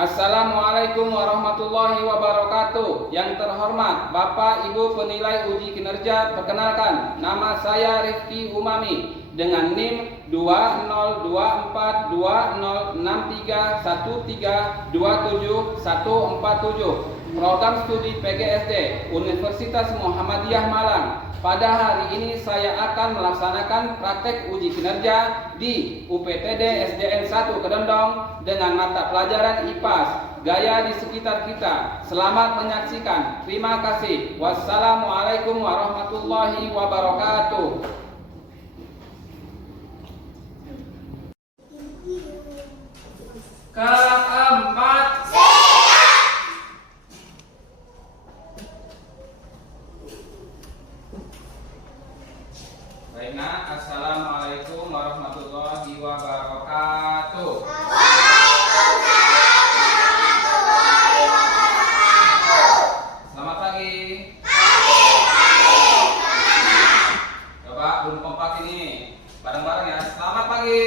Assalamualaikum warahmatullahi wabarakatuh. Yang terhormat Bapak Ibu penilai uji kinerja, perkenalkan nama saya Rifki Umami dengan NIM 2024263132747, program studi PGSD Universitas Muhammadiyah Malang. Pada hari ini saya akan melaksanakan praktek uji kinerja di UPTD SDN 1 Kedondong dengan mata pelajaran IPAS, gaya di sekitar kita. Selamat menyaksikan. Terima kasih. Wassalamualaikum warahmatullahi wabarakatuh. Keempat, baik nak. Assalamualaikum warahmatullahi wabarakatuh. Waalaikumsalam warahmatullahi wabarakatuh. Selamat pagi. Pagi. Coba belum kompak ini, bareng-bareng ya. Selamat pagi.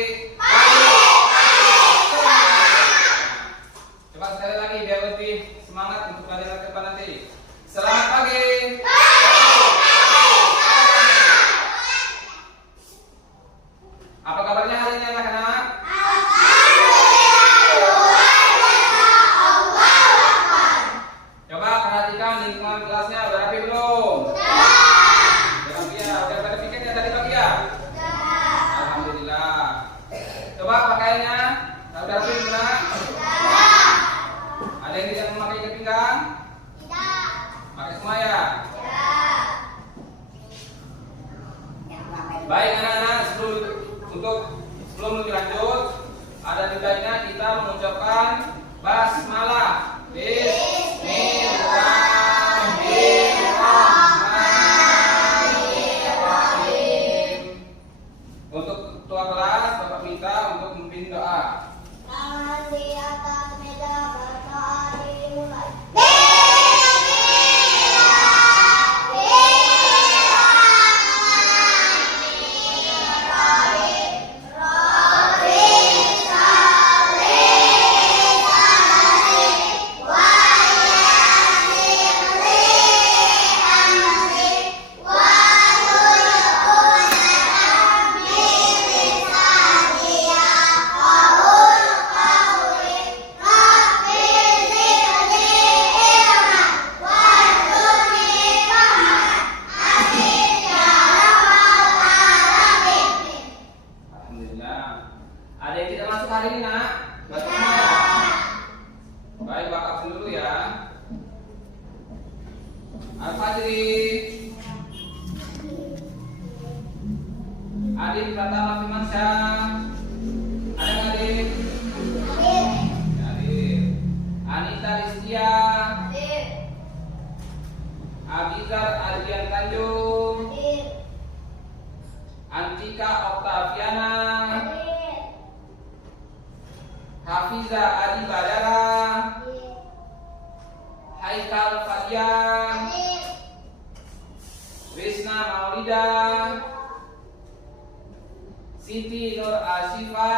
Coba sekali lagi biar lebih semangat untuk kalian ke depan nanti. Selamat pagi. Apa kabarnya hari ini anak-anak? Coba perhatikan lingkungan kelasnya, udah rapi belum? Udah rapi ya, udah pada pikir ya tadi pagi ya? Alhamdulillah. Coba pakaiannya, udah rapi belum? Ada yang tidak memakai ikat pinggang? Pakai semua ya? Baik anak-anak, sebelum lebih lanjut, ada di baiknya kita mengucapkan basmalah. Bismillahirrahmanirrahim. Untuk ketua kelas, Bapak minta untuk memimpin doa. Di atas meja baca dimulai. Ada yang tidak masuk hari ini nak? Baca semua ya? Baik, bapak absen dulu ya. Al-Fajri, Adit Pratama Firmansyah. Ada nggak Adit? Adit. Anita Listia. Abizar Adrian Tanjung. Antika Oktaviana. Hafiza Adi Badara. Haikal Fadian. Wisna Maulida. Siti Nur Asifa.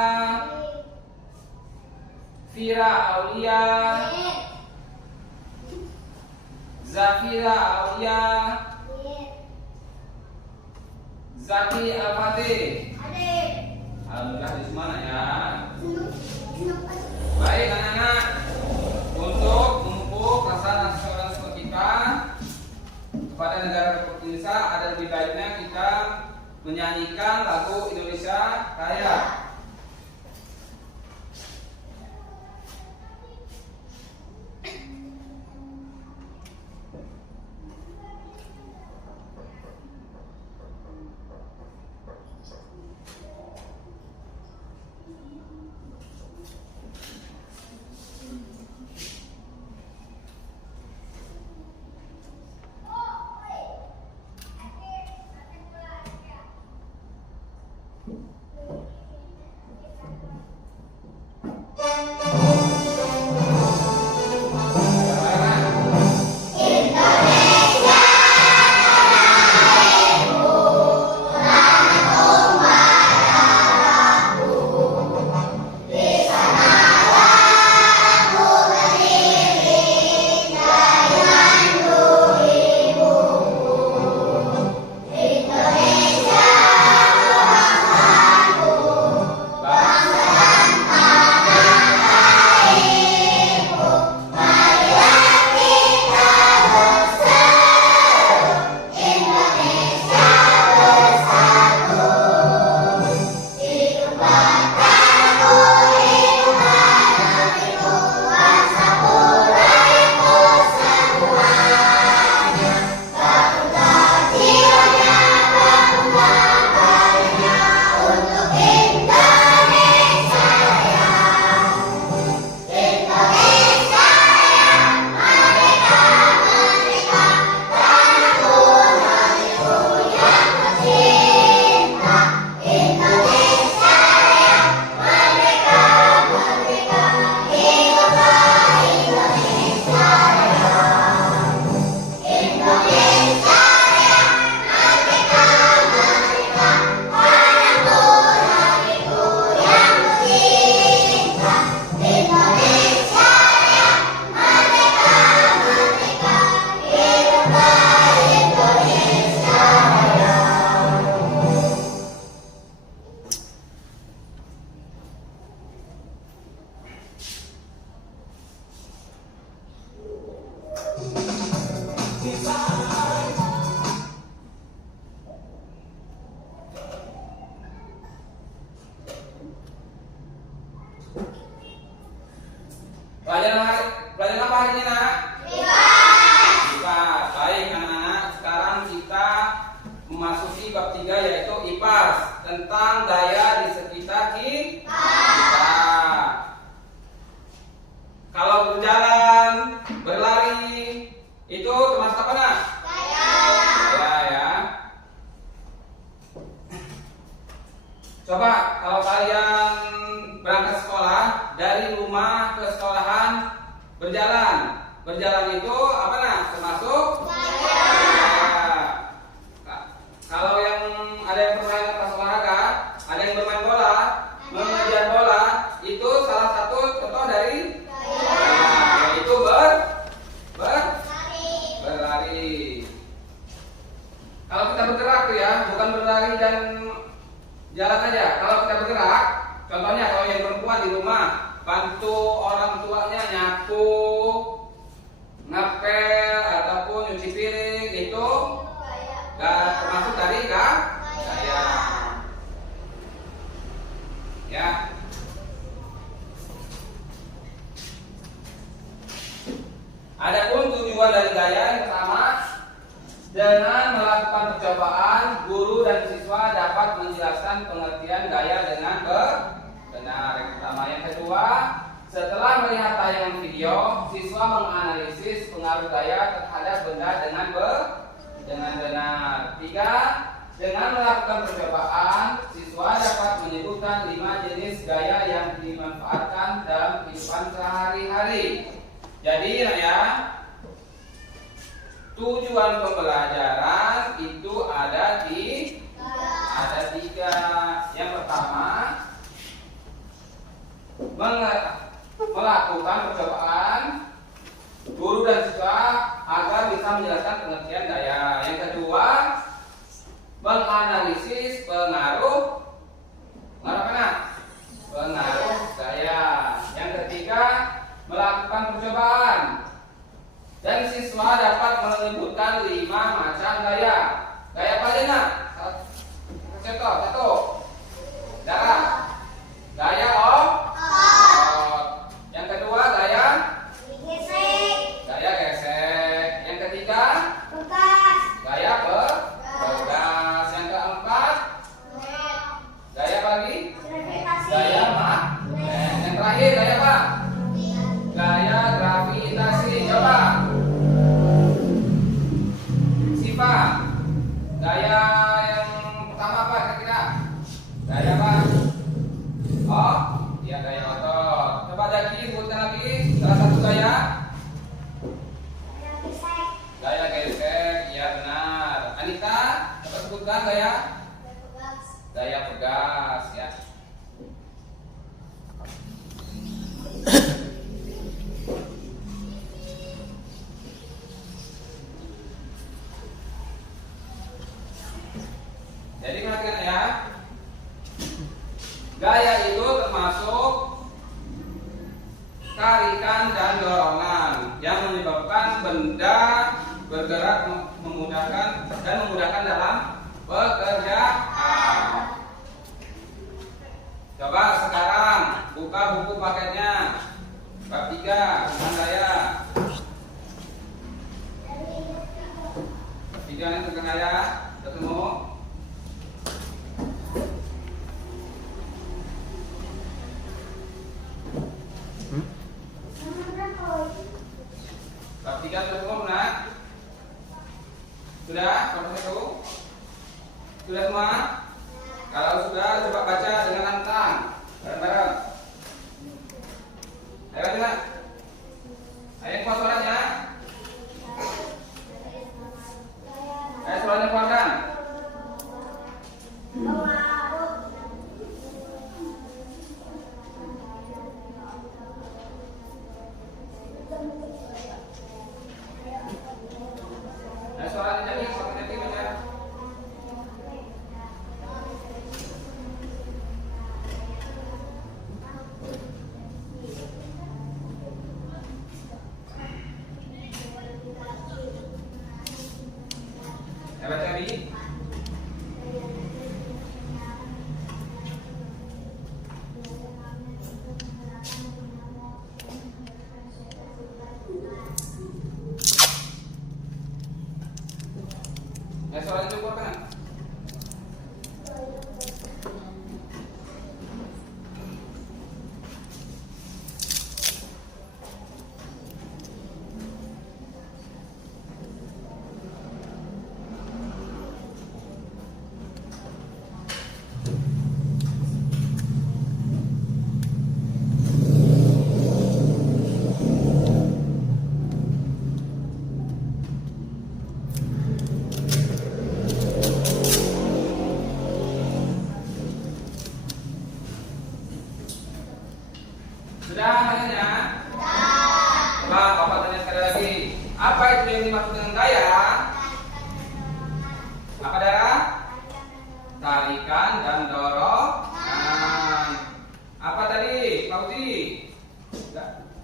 Fira Aulia. Zafira Aulia. Zaki Al-Fatih. Alhamdulillah di mana ya? Baik anak-anak, untuk memupuk rasa nasionalisme kita kepada negara Republik Indonesia, ada lebih baiknya kita menyanyikan lagu Indonesia Raya. Pelajaran apa hari ini, nak? IPAS. IPAS. Baik anak-anak, sekarang kita memasuki bab 3 yaitu IPAS tentang gaya di sekitar kita. Kalau berjalan, berlari, itu termasuk apa, nak? Gaya ya. Coba kalau kalian berangkat sekolah dari rumah ke sekolahan berjalan. Berjalan itu apa, nak? Termasuk gaya. Kalau yang ada yang bermain atas olahraga, ada yang bermain bola, mengejar bola, itu salah satu contoh dari yaitu berlari. Kalau kita bergerak tuh ya, bukan berlari dan jalan aja. Kalau kita bergerak, contohnya kalau yang perempuan di rumah bantu orang tuanya nyapu, ngepel ataupun nyuci piring, itu termasuk dari gaya. Ya. Adapun tujuan dari gaya yang pertama, dengan melakukan percobaan, guru dan siswa dapat menjelaskan pengertian gaya dengan benar. Yang pertama. Yang kedua, setelah melihat tayangan video, siswa menganalisis pengaruh gaya terhadap benda dengan benar. 3. Dengan melakukan percobaan, siswa dapat menyebutkan 5 jenis gaya yang dimanfaatkan dalam kehidupan sehari-hari. Jadi ya, tujuan pembelajaran itu ada 3. Yang pertama, melakukan percobaan guru dan siswa agar bisa menjelaskan pengertian gaya. Yang kedua, menganalisis pengaruh gaya. Yang ketiga, melakukan percobaan dan siswa dapat menyebutkan 5 macam gaya. Gaya apa aja, nak? Contoh 1, darah. Gaya yang kedua, gaya gesek. Yang ketiga, gaya pegas. Yang keempat, gaya apa lagi? Gaya magnet. Yang terakhir, gaya apa? Gaya gravitasi. Coba Siva, gaya yang pertama apa kira-kira? Gaya apa? Oh, iya, gaya otot. Coba lagi, sebutkan lagi salah satu gaya. Gaya gesek, iya benar. Anita, coba sebutkan gaya pegas ya. Jadi perhatikan ya, gaya itu termasuk tarikan dan dorongan yang menyebabkan benda bergerak memudahkan dalam pekerjaan. Coba sekarang buka buku paketnya bab 3 tentang gaya. Bab 3 ini tentang gaya, ketemu? Bab 3 sudah semua, nak? Sudah? Sampai 1? Sudah semua? Kalau sudah, coba baca dengan lantang bareng-bareng. Ayo, Nak. Suara itu keluarkan. Sudah tanyanya? Sudah. Coba Bapak tanya sekali lagi. Apa itu yang dimaksud dengan gaya? Apa darah? Tarikan dan dorongan. Apa tadi, Pak Uti?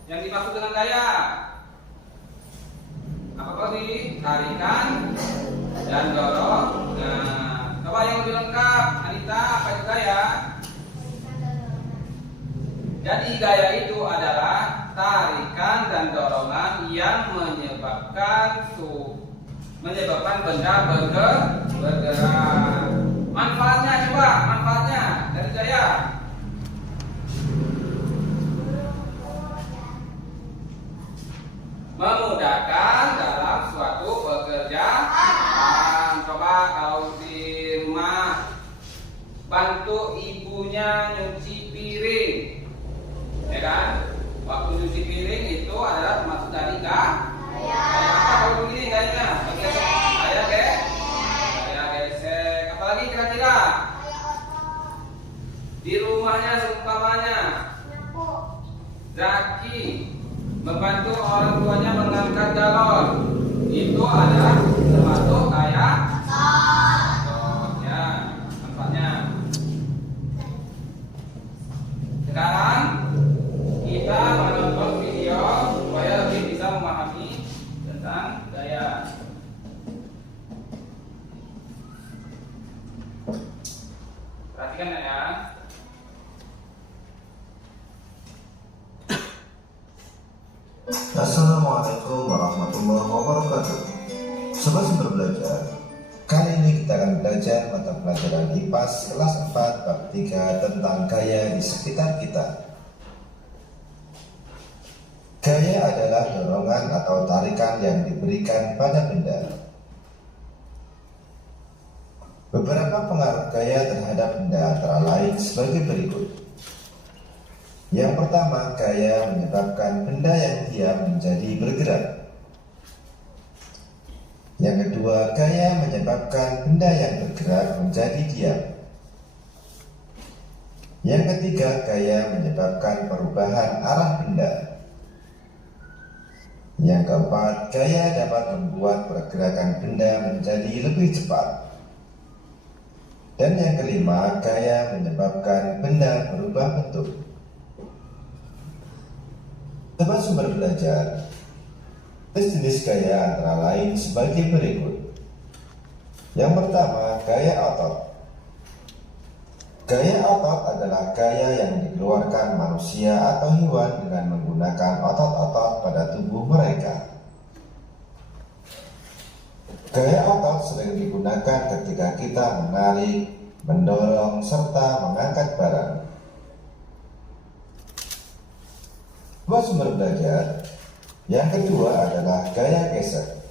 Yang dimaksud dengan gaya? Apa Pak Uti? Tarikan dan dorongan. Coba yang lebih lengkap, Anita, apa itu gaya? Jadi gaya itu adalah tarikan dan dorongan yang menyebabkan benda bergerak. Manfaatnya coba, manfaatnya dari gaya. Memudahkan dalam suatu pekerjaan. Coba kalau di rumah bantu ibunya nyuci piring. Ya kan? Waktu cuci piring itu adalah termasuk dari gaya. Apa kalau begini gayanya? Gaya gesek. Apalagi kira-kira? Di rumahnya seumpamanya Zaki membantu orang tuanya mengangkat galon. Itu adalah termasuk gaya. Ya, manfaatnya. Sekarang kita menonton video supaya lebih bisa memahami tentang gaya. Perhatikan ya. Assalamualaikum warahmatullahi wabarakatuh. Sobat Sumber Belajar, kali ini kita akan belajar mata pelajaran IPAS kelas 4 bab 3 tentang gaya di sekitar kita. Gaya adalah dorongan atau tarikan yang diberikan pada benda. Beberapa pengaruh gaya terhadap benda antara lain sebagai berikut. Yang pertama, gaya menyebabkan benda yang diam menjadi bergerak. Yang kedua, gaya menyebabkan benda yang bergerak menjadi diam. Yang ketiga, gaya menyebabkan perubahan arah benda. Yang keempat, gaya dapat membuat pergerakan benda menjadi lebih cepat. Dan yang kelima, gaya menyebabkan benda berubah bentuk. Sobat Sumber Belajar, jenis gaya antara lain sebagai berikut. Yang pertama, gaya otot. Gaya otot adalah gaya yang dikeluarkan manusia atau hewan dengan menggunakan otot-otot pada tubuh mereka. Gaya otot sering digunakan ketika kita menarik, mendorong, serta mengangkat barang. Buat Sumber Belajar, yang kedua adalah gaya gesek.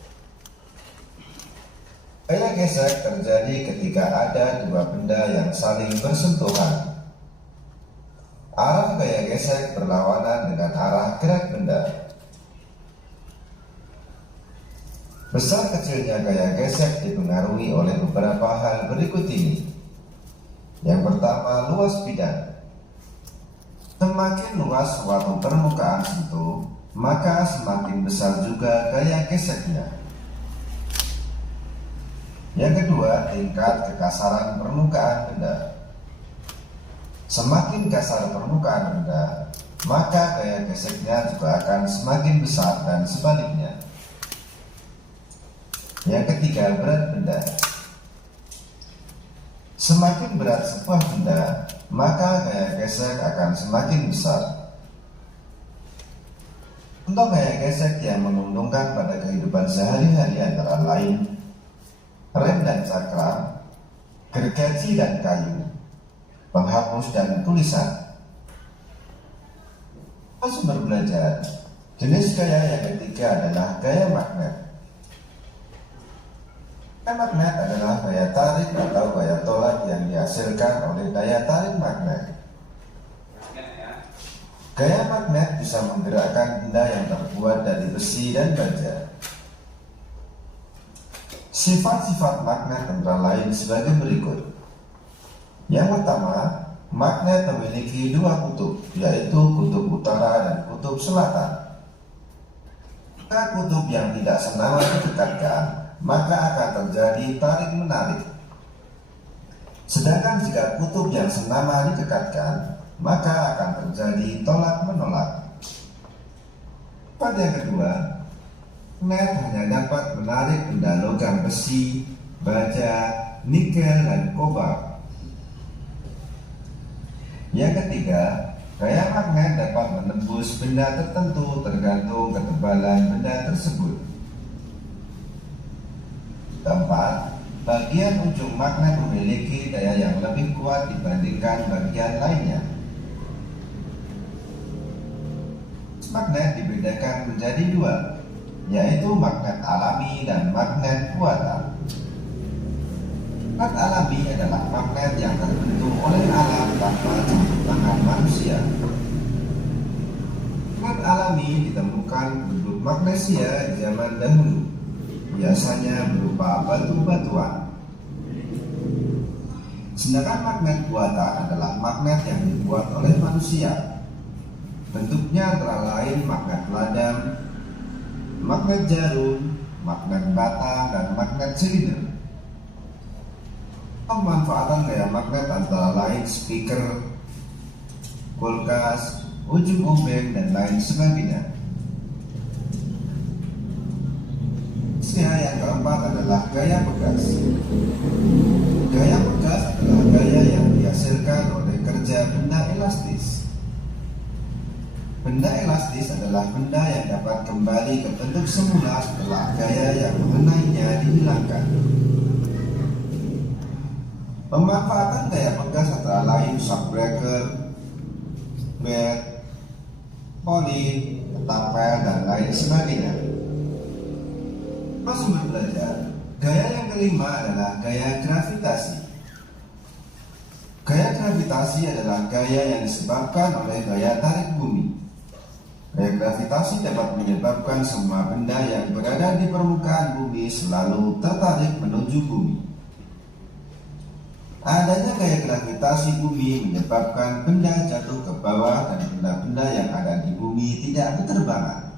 Gaya gesek terjadi ketika ada dua benda yang saling bersentuhan. Arah gaya gesek berlawanan dengan arah gerak benda. Besar kecilnya gaya gesek dipengaruhi oleh beberapa hal berikut ini. Yang pertama, luas bidang. Semakin luas suatu permukaan sentuh, maka semakin besar juga gaya geseknya. Yang kedua, tingkat kekasaran permukaan benda. Semakin kasar permukaan benda, maka gaya geseknya juga akan semakin besar dan sebaliknya. Yang ketiga, berat benda. Semakin berat sebuah benda, maka gaya gesek akan semakin besar. Contoh gaya gesek yang menguntungkan pada kehidupan sehari-hari antara lain rem dan cakram, gergaji dan kayu, penghapus dan tulisan. Sumber belajar. Jenis gaya yang ketiga adalah gaya magnet. Gaya magnet adalah gaya tarik atau gaya tolak yang dihasilkan oleh daya tarik magnet. Gaya magnet bisa menggerakkan benda yang terbuat dari besi dan baja. Sifat-sifat magnet antara lain sebagai berikut. Yang pertama, magnet memiliki dua kutub, yaitu kutub utara dan kutub selatan. Jika kutub yang tidak senama didekatkan, maka akan terjadi tarik-menarik. Sedangkan jika kutub yang senama didekatkan, maka akan terjadi tolak-menolak. Pada yang kedua, magnet hanya dapat menarik benda logam besi, baja, nikel, dan kobalt. Yang ketiga, gaya magnet dapat menembus benda tertentu tergantung ketebalan benda tersebut. Keempat, bagian ujung magnet memiliki daya yang lebih kuat dibandingkan bagian lainnya. Magnet dibedakan menjadi dua, yaitu magnet alami dan magnet buatan. Magnet alami adalah magnet yang terbentuk oleh alam tanpa campur tangan manusia. Magnet alami ditemukan penduduk magnesia di zaman dahulu, biasanya berupa batu-batuan. Sedangkan magnet buatan adalah magnet yang dibuat oleh manusia. Bentuknya antara lain magnet ladang, magnet jarum, magnet bata, dan magnet silinder. Pemanfaatan gaya magnet antara lain speaker, kulkas, ujung obeng, dan lain sebagainya. Yang keempat adalah gaya pegas. Gaya pegas adalah gaya yang dihasilkan oleh kerja benda elastis. Benda elastis adalah benda yang dapat kembali ke bentuk semula setelah gaya yang mengenainya dihilangkan. Pemanfaatan gaya pegas antara lain shockbreaker, bed, poli, ketapel, dan lain sebagainya. Sumber belajar. Gaya yang kelima adalah gaya gravitasi. Gaya gravitasi adalah gaya yang disebabkan oleh gaya tarik bumi. Gaya gravitasi dapat menyebabkan semua benda yang berada di permukaan bumi selalu tertarik menuju bumi. Adanya gaya gravitasi bumi menyebabkan benda jatuh ke bawah dan benda-benda yang ada di bumi tidak berterbangan.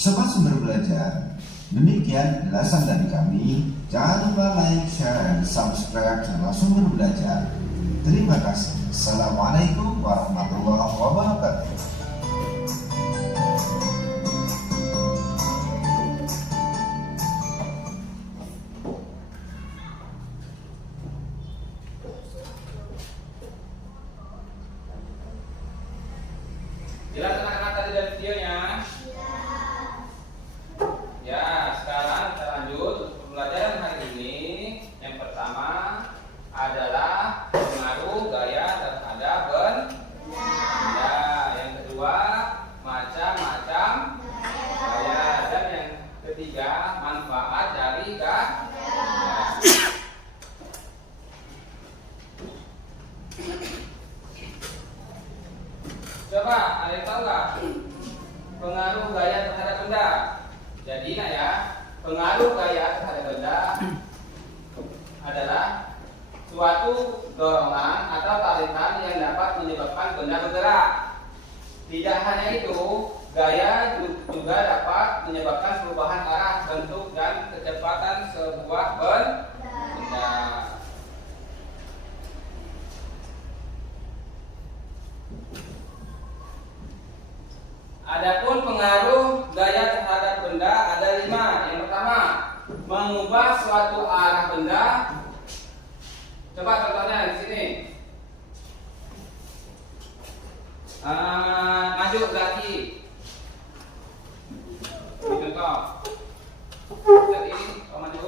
Sobat sumber belajar, demikian penjelasan dari kami. Jangan lupa like, share, dan subscribe channel Sumber Belajar. Terima kasih. Assalamualaikum warahmatullahi wabarakatuh. Jelas anak-anak tadi dari videonya? Ya, sekarang kita lanjut pembelajaran hari ini. Yang pertama adalah pengaruh gaya terhadap benda. Yang kedua, macam-macam gaya. Dan yang ketiga, manfaat dari gaya. Coba, ada yang tahu nggak pengaruh gaya terhadap benda? Jadi, pengaruh gaya terhadap benda adalah suatu dorongan atau tarikan yang dapat menyebabkan benda bergerak. Tidak hanya itu, gaya juga dapat menyebabkan perubahan arah, bentuk, dan kecepatan sebuah benda. Adapun pengaruh gaya terhadap benda ada 5. Yang pertama, mengubah suatu arah benda. Coba contohnya di sini. Maju kaki. Ini contoh. Jadi ini maju.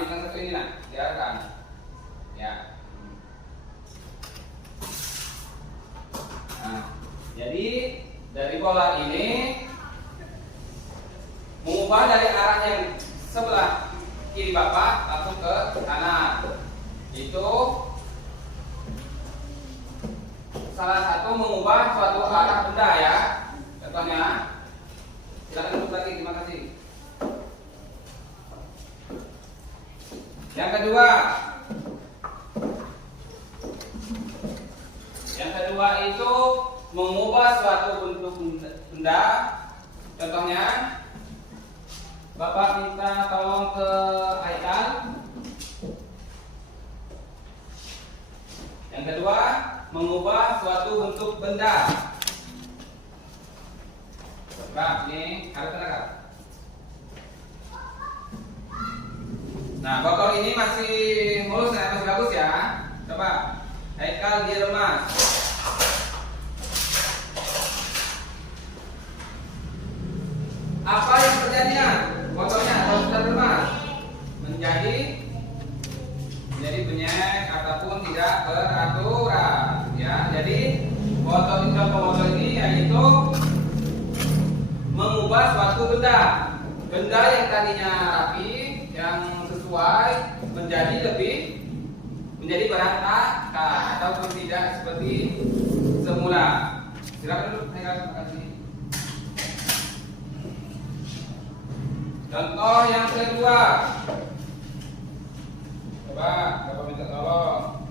bintang satu ini nah, diarahkan. Ya. Nah, jadi dari bola ini mengubah dari arah yang sebelah kiri Bapak langsung ke kanan. Itu salah satu mengubah suatu arah benda ya. Contohnya, silakan duduk lagi. Terima kasih. Yang kedua itu mengubah suatu bentuk benda. Contohnya, Bapak minta tolong ke Aikal. Yang kedua, mengubah suatu bentuk benda. Coba ini harus terangkat. Nah, botol ini masih mulus ya, masih bagus ya. Coba Aikal diremas. Apa yang terjadinya? Botolnya kalau sudah remas menjadi penyek ataupun tidak beraturan ya. Jadi contoh botol ini yaitu mengubah suatu benda yang tadinya rapi, yang sesuai menjadi berantakan ataupun tidak seperti semula. Silakan duduk. Terima kasih. Contoh yang kedua. Coba Bapak minta tolong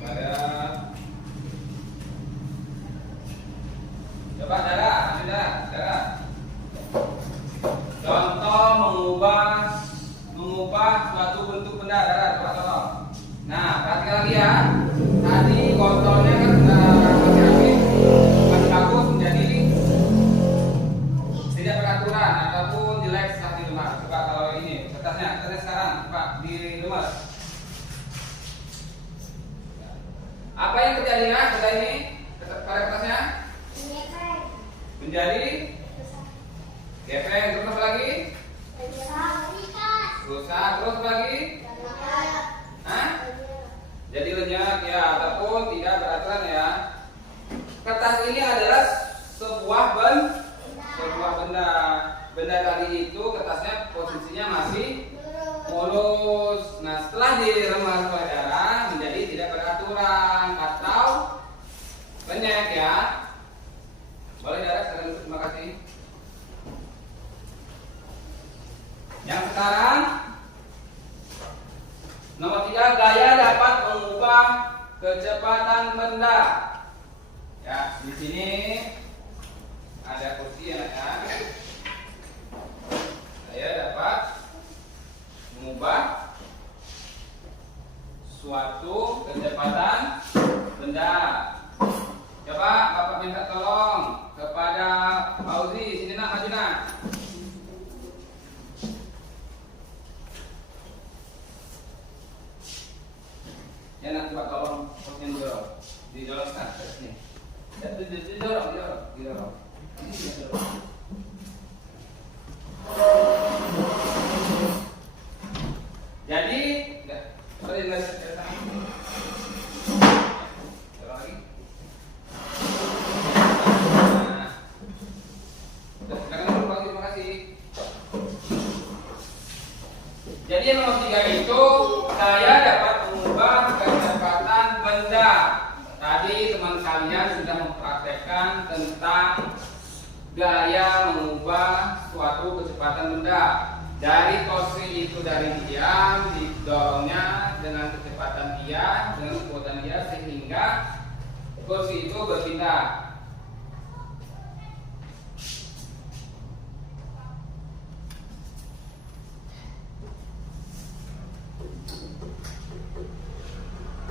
pada coba darah. Contoh mengubah suatu bentuk benda darah. Coba tolong. Nah, perhatikan lagi ya. Tadi botolnya kan sudah masih bagus menjadi tidak beraturan ataupun jelek saat diremas. Coba kalau ini kertasnya sekarang Pak diremas. Apa yang terjadi pada ini pada kertasnya? Menjadi gepeng. Terus apa lagi? Rusak. Terus apa lagi? Jadi lenyap ya ataupun tidak beraturan ya. Kertas ini adalah sebuah benda. Benda tadi itu kertasnya posisinya masih mulus. Nah, setelah diremas oleh darah menjadi tidak beraturan atau lenyap ya. Boleh darah sekarang duduk. Terima kasih. Yang sekarang nomor 3, gaya dapat mengubah kecepatan benda. Ya, di sini ada kursi ya. Saya dapat mengubah suatu kecepatan benda. Coba Bapak minta tolong kepada Fauzi. Sini nak, maju nak. Ya nak, coba tolong posnya didorong kan sini. Didorong. Jadi, jadi yang nomor 3 itu saya dapat mengubah kecepatan benda. Tadi teman kalian sudah mempraktekkan tentang gaya mengubah suatu kecepatan benda. Dari kursi itu dari diam didorongnya dengan kecepatan dia, dengan kekuatan dia sehingga kursi itu berpindah.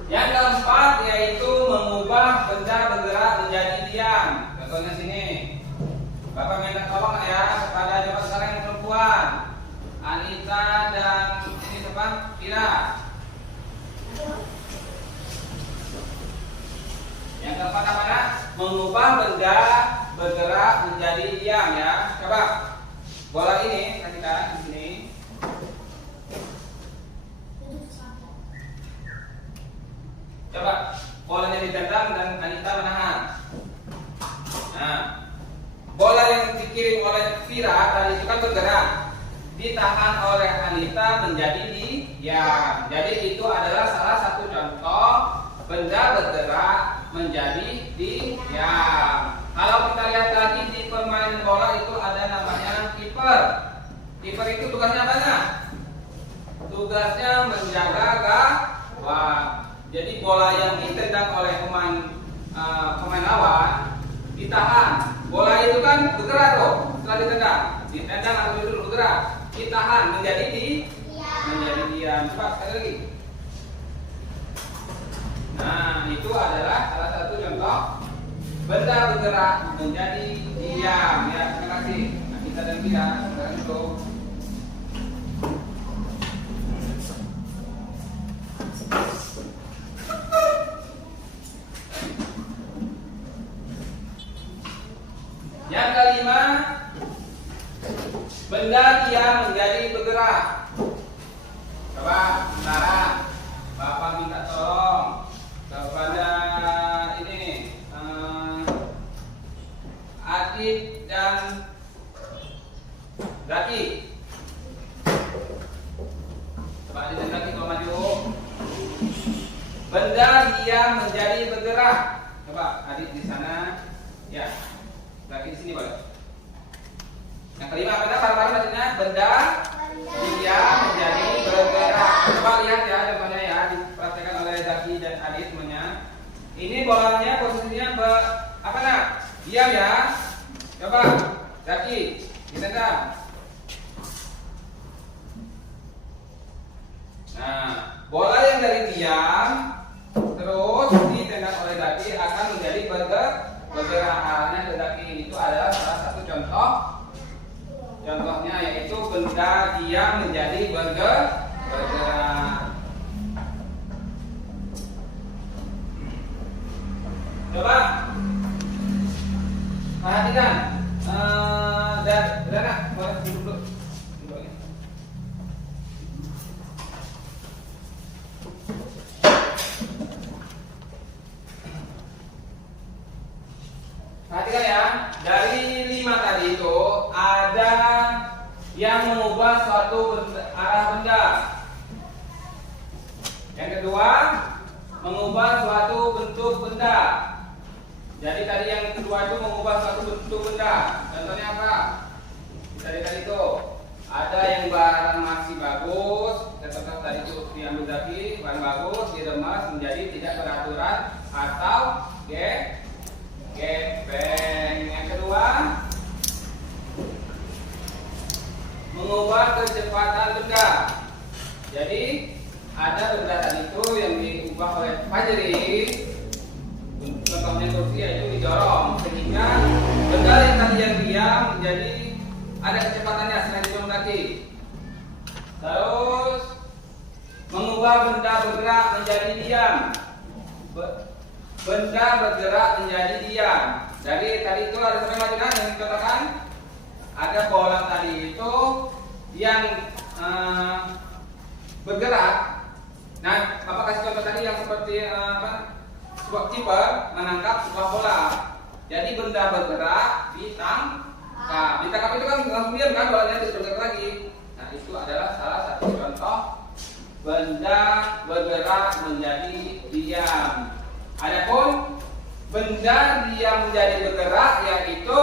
Yang keempat yaitu mengubah benda bergerak menjadi diam. Contohnya sini. Bapak minta tolong ya kepada coba sekarang yang perempuan, Anita dan ini siapa? Kira. Yang keempat apa? Mengubah benda bergerak menjadi diam ya. Coba bola ini kasihkan di sini. Vira tadi itu kan bergerak, ditahan oleh Anita menjadi diam. Jadi itu adalah salah satu contoh benda bergerak menjadi diam. Kalau kita lihat lagi di permainan bola itu ada namanya kiper. Kiper itu tugasnya apa? Tugasnya menjaga gawang. Jadi bola yang ditendang oleh pemain lawan ditahan. Bola itu kan bergerak tuh setelah ditendang atau dulu bergerak, ditahan menjadi diam. Coba sekali lagi. Nah, itu adalah salah satu contoh benda bergerak menjadi diam. Ya, terima kasih. Nah, kita dan Vira sekarang itu. Yang kelima, benda diam menjadi bergerak. Coba sekarang Bapak minta tolong kepada ini Adit dan Zaki. Coba Adit dan Zaki kalau maju. Benda diam menjadi bergerak. Coba Adit di sana. Ya. Zaki di sini boleh. Yang kelima apa? Barang-barang maksudnya benda diam menjadi bergerak. Coba lihat ya contohnya ya, diperhatikan oleh Zaki dan Adit semuanya. Ini bolanya posisinya apa nak? Diam ya. Coba Zaki ditendang. Nah, bola yang dari diam terus ditendang oleh Zaki akan menjadi bergerak. Arahnya ke Zaki. Itu adalah salah satu contohnya, yaitu benda diam menjadi bergerak. Coba perhatikan. Dan boleh duduk. Perhatikan ya, dari 5 tadi itu ada yang mengubah suatu arah benda. Yang kedua, mengubah suatu bentuk benda. Jadi tadi yang kedua itu mengubah suatu bentuk benda. Contohnya apa? Tadi itu ada yang barang masih bagus, contoh tadi itu diambil Zaki, barang bagus diremas menjadi tidak beraturan atau gepeng. Yang kedua, mengubah kecepatan benda. Jadi ada benda tadi itu yang diubah oleh Fajri, contohnya kursi, yaitu didorong sehingga benda yang tadi yang diam menjadi ada kecepatannya selain itu tadi. Terus mengubah benda bergerak menjadi diam. Benda bergerak menjadi diam. Jadi tadi itu ada sampai macam yang dikatakan ada bola tadi itu yang bergerak. Nah, Bapak kasih contoh tadi yang seperti sebuah kiper menangkap sebuah bola. Jadi benda bergerak ditangkap itu kan langsung diam kan, bolanya tidak bergerak lagi. Nah, itu adalah salah satu contoh benda bergerak menjadi diam. Adapun benda diam menjadi bergerak yaitu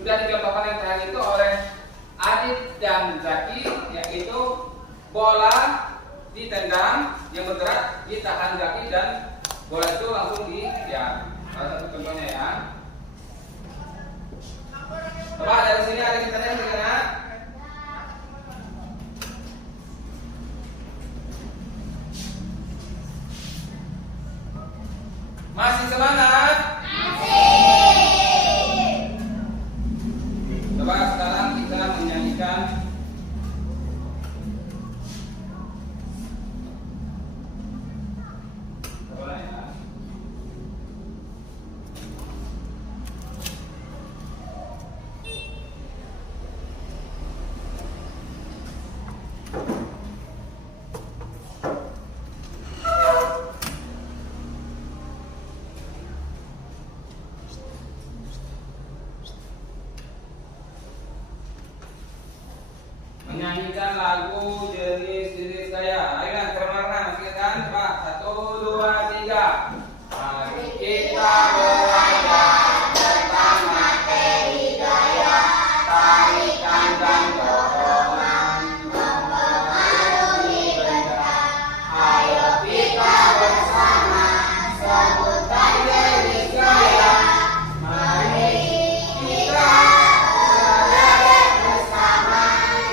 sudah dicontohkan yang terakhir itu oleh Adit dan Zaki, yaitu bola ditendang yang bergerak ditahan Zaki dan bola itu langsung diam. Salah satu contohnya ya. Coba dari sini ada kita lihat di sana. Masih semangat? Masih. Coba sekarang kita menyanyikan menyanyikan lagu jenis saya. Ayo teman-teman silakan Pak. 1, 2, 3. Mari kita belajar tentang materi gaya, tarikan dan dorongan mempengaruhi benda. Ayo kita bersama sebutkan jenis gaya. Mari kita belajar bersama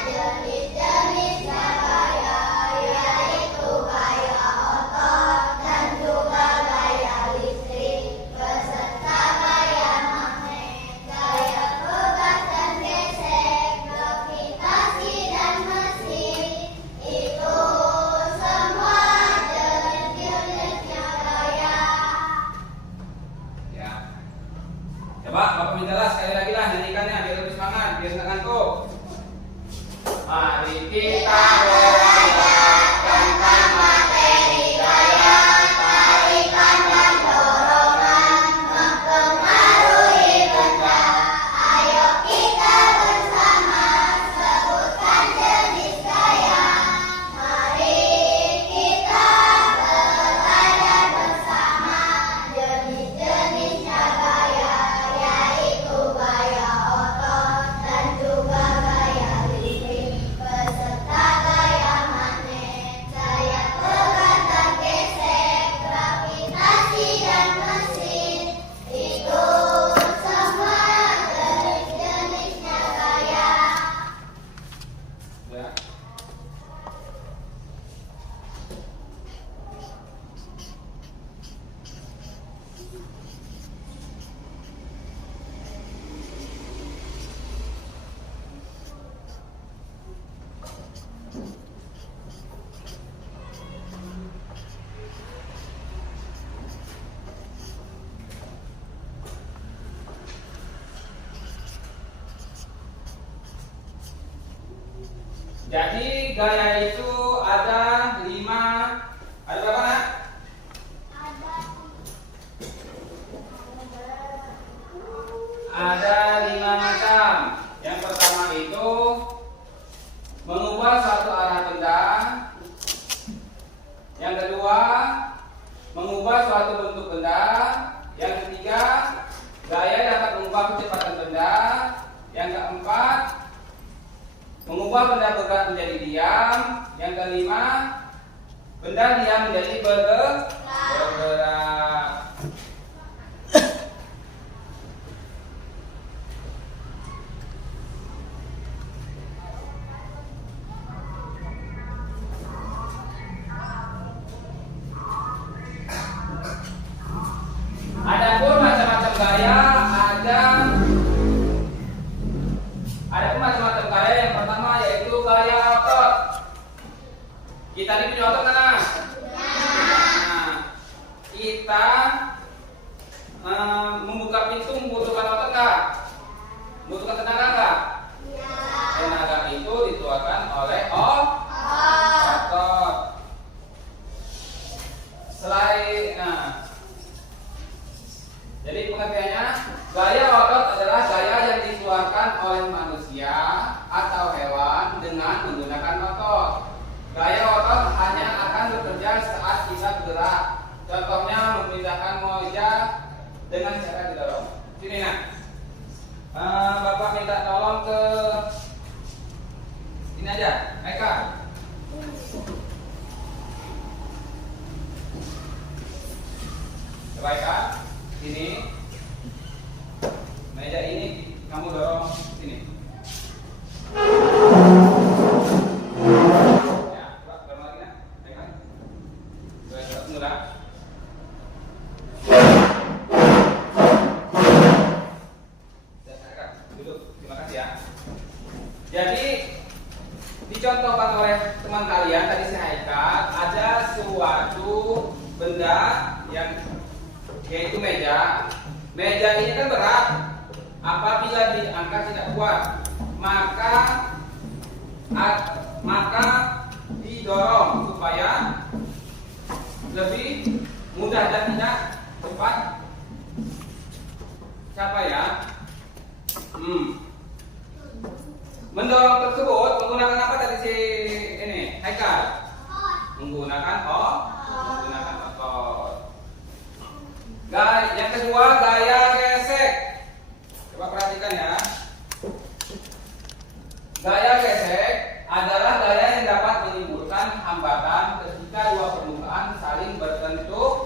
Jenis-jenis gaya yaitu gaya otot dan juga gaya listrik beserta gaya magnet, gaya bebas dan gesek, gravitasi dan mesin. Itu semua jenis-jenisnya gaya. ya. Coba Bapak mintalah sekali lagi lah nyanyikannya biar lebih semangat, biar nggak ngantuk. Mari kita belajar tentang materi gaya, Tarikan dan dorongan mempengaruhi benda. Ayo kita bersama sebutkan jenis gaya. Mari kita belajar bersama jenis-jenisnya gaya yaitu gaya otot dan juga gaya listrik beserta gaya magnet, gaya bebas dan gesek, gravitasi dan mesin. Itu semua jenis-jenisnya gaya. ya. Jadi gaya itu ada 5. Ada berapa nak? Ada 5 macam. Yang pertama itu mengubah suatu arah benda. Yang kedua mengubah suatu bentuk benda. Yang ketiga gaya dapat mengubah kecepatan benda. Yang keempat mengubah benda bergerak menjadi diam. Yang kelima benda diam menjadi bergerak. Adapun macam-macam gaya ada macam-macam gaya. Yang pertama yaitu gaya otot. Kita ini punya otot kan? Nah, kita membuka pintu membutuhkan otot nggak? Membutuhkan tenaga nggak? Tenaga itu dituarkan oleh otot. Jadi pengertiannya, gaya otot adalah gaya yang dikeluarkan oleh manusia atau hewan dengan menggunakan otot. Gaya otot hanya akan bekerja saat kita bergerak. Contohnya memindahkan meja dengan cara didorong. Sini nak. Bapak minta tolong ke ini aja, Eka. Coba Eka, sini. Meja ini kamu dorong sini. Ya, coba dorong lagi nak. Eka. Coba mula. Duduk. Terima kasih ya. Jadi dicontohkan oleh teman kalian tadi saya ikat, ada suatu benda yang yaitu meja. Meja ini kan berat. Apabila diangkat tidak kuat, maka didorong supaya lebih mudah dan tidak cepat. Siapa ya? Mendorong tersebut menggunakan apa tadi nekat? Menggunakan otot. Yang kedua, gaya gesek. Coba perhatikan ya. Gaya gesek adalah gaya yang dapat menimbulkan hambatan ketika dua permukaan saling bersentuhan.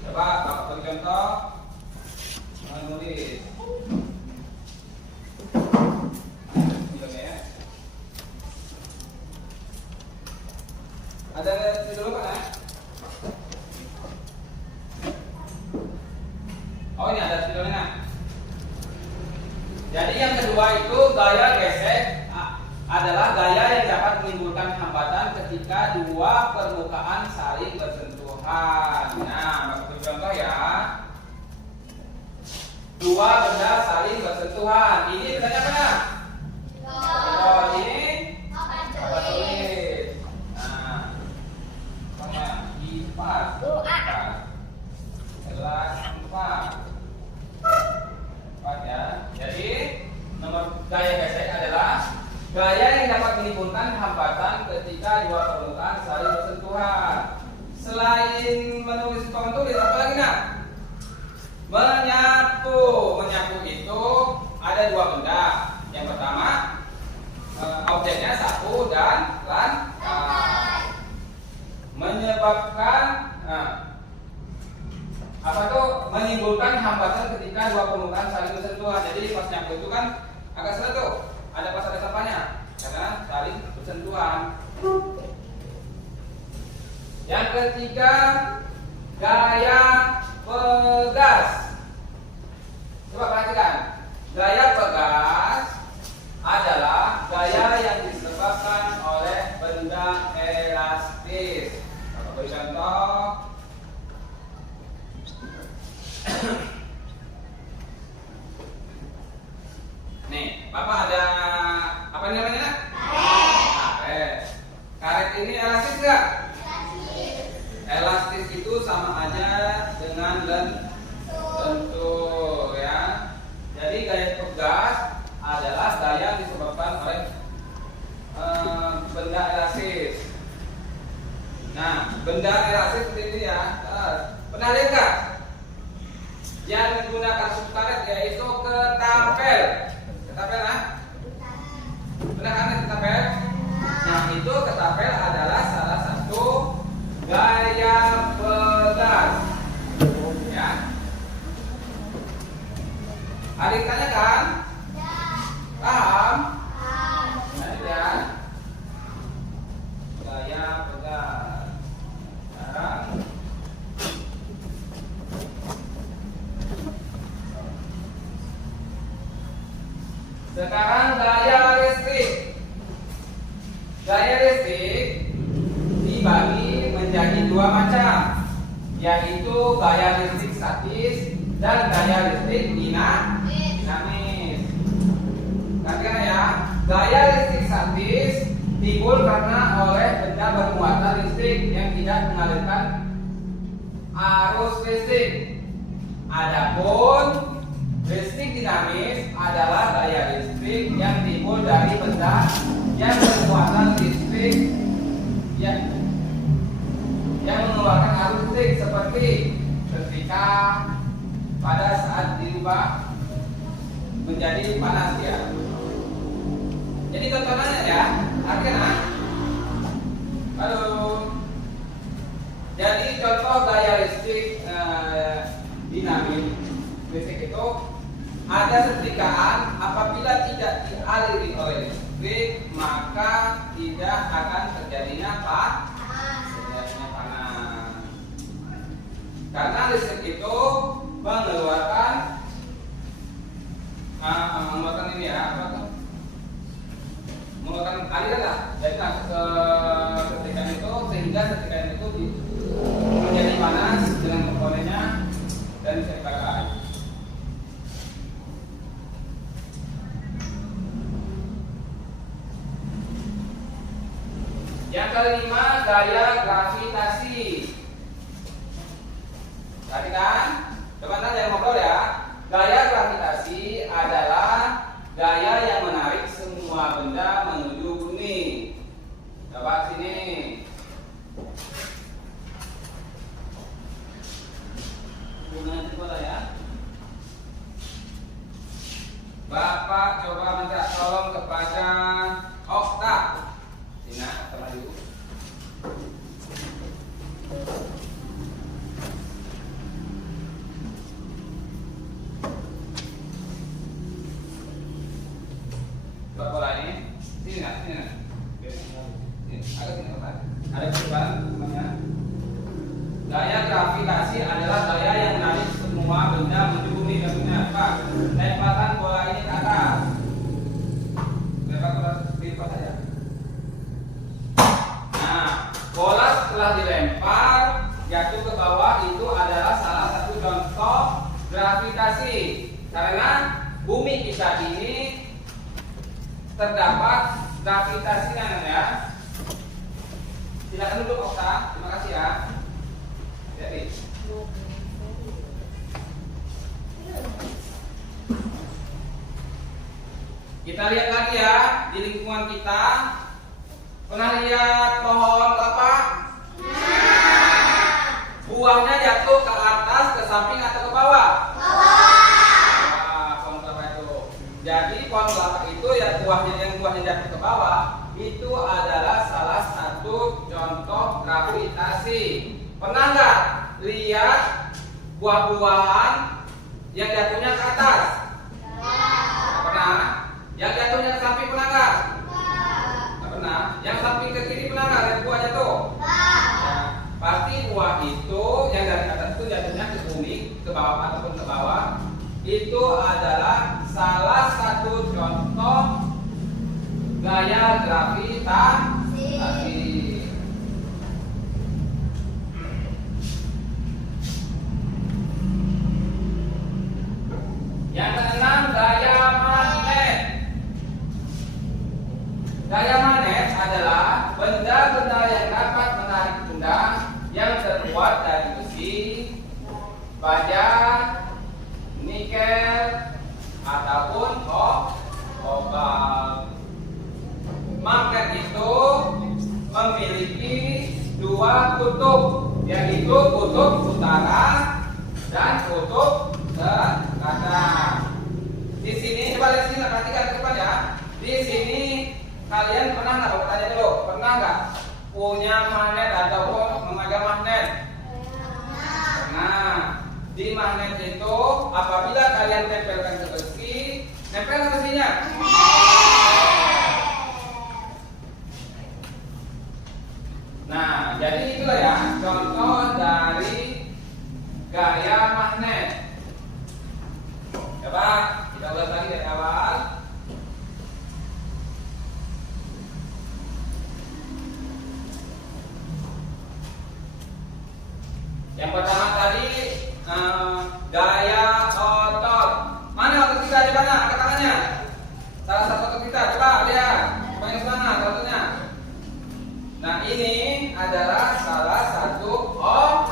Coba Bapak beri contoh menulis. Ada di dulu kan? Oh, ini ada videonya. Jadi yang kedua itu gaya gesek adalah gaya yang dapat menimbulkan hambatan ketika dua permukaan saling bersentuhan. Nah, beri contoh ya. Dua benda saling bersentuhan. Ini bendanya mana? Oh, ini apa tulis? Nah, kipas. Gelas 4 ya. Jadi nomor gaya gesek adalah gaya yang dapat menimbulkan hambatan ketika dua permukaan saling bersentuhan. Selain menulis tulis apa lagi nak? Menyapu itu ada dua benda. Yang pertama objeknya sapu dan lantai. Menyebabkan menimbulkan hambatan ketika dua permukaan saling bersentuhan. Jadi pas nyapu itu kan agak sulit tuh. Ada pas ada sampahnya karena saling bersentuhan. Yang ketiga, gaya pegas. Coba perhatikan. Gaya pegas adalah gaya yang disebabkan oleh benda elastis. Beri contoh. Nih, Bapak ada apa namanya? Karet. Karet ini elastis nggak? Elastis itu sama aja dengan lentur ya. Jadi gaya pegas adalah gaya yang disebabkan oleh benda elastis. Nah, benda elastis seperti ini ya. Pernah lihat nggak? Yang menggunakan subkaret yaitu ketapel. Ketapel lah. Benar kan ketapel? Nah, itu ketapel adalah salah satu gaya pegas. Ya. Adik tanya kan? Paham? Nah, ya. Gaya pegas. Sekarang gaya listrik. Gaya listrik dibagi menjadi dua macam, yaitu gaya listrik statis dan gaya listrik dinamis. Perhatikan ya, gaya listrik statis timbul karena oleh benda bermuatan listrik yang tidak mengalirkan arus listrik. Adapun listrik dinamis adalah gaya listrik yang timbul dari benda yang bermuatan listrik yang mengeluarkan arus listrik seperti setrika pada saat dirubah menjadi panas ya. Jadi contohnya ya, artinya halo. Jadi contoh gaya listrik dinamis listrik itu ada setrikaan apabila tidak dialiri oleh listrik maka tidak akan terjadinya panas. Karena listrik itu mengeluarkan ini ya, mengeluarkan aliran lah. Jadi masuk ke setrikaan itu sehingga setrikaan itu menjadi panas dengan komponennya dan bisa dibakar. Yang kelima, gaya gravitasi. Tadi kan, teman-teman yang ngobrol ya. Gaya gravitasi adalah gaya yang menarik semua benda menuju bumi. Bapak coba minta tolong kepada Okta. Sina, terlalu. Coba bola ini. Sini nggak? Sini nggak? Sini. Agak sini Bapak. Ada perubahan namanya. Gaya gravitasi adalah gaya yang menarik semua benda menuju bumi. Contohnya Pak, lemparkan bola ini ke atas. Lempar bola lipat saja. Nah, bola setelah dilempar jatuh ke bawah itu adalah salah satu contoh gravitasi. Karena bumi kita ini terdapat gravitasinya ya. Silakan duduk Okta. Terima kasih ya. Jadi kita lihat lagi ya di lingkungan kita. Pernah lihat pohon kelapa? Buahnya jatuh ke atas, ke samping atau ke bawah? Pohon kelapa itu. Jadi pohon kelapa itu ya buahnya jatuh ke bawah itu adalah salah satu contoh gravitasi. Pernah nggak lihat buah-buahan yang jatuhnya ke atas? Pernah? Yang jatuhnya ke samping pernah nggak? Nggak pernah. Yang samping ke kiri pernah nggak lihat buah jatuh? Ya, pasti buah itu yang dari atas itu jatuhnya ke bumi, ke bawah ataupun ke bawah. Itu adalah salah satu contoh gaya gravitasi. Yang keenam, gaya magnet. Gaya magnet adalah benda-benda yang dapat menarik benda yang terbuat dari besi, baja, nikel, ataupun kobalt. Magnet itu memiliki dua kutub, yaitu kutub utara dan kutub selatan. Di sini coba lihat sini, perhatikan ke depan ya. Di sini kalian pernah nggak? Aku tanya dulu, pernah nggak punya magnet ataupun memegang magnet? Nah, di magnet itu apabila kalian tempelkan ke besi, nempel ke besinya. Nah, jadi itulah ya contoh dari gaya magnet. Coba kita ulas lagi dari awal. Yang pertama tadi gaya otot. Mana otot kita di mana? Angkat tangannya. Salah satu otot kita. Coba lihat. Coba yang sana contohnya. Nah, ini adalah salah satu otot.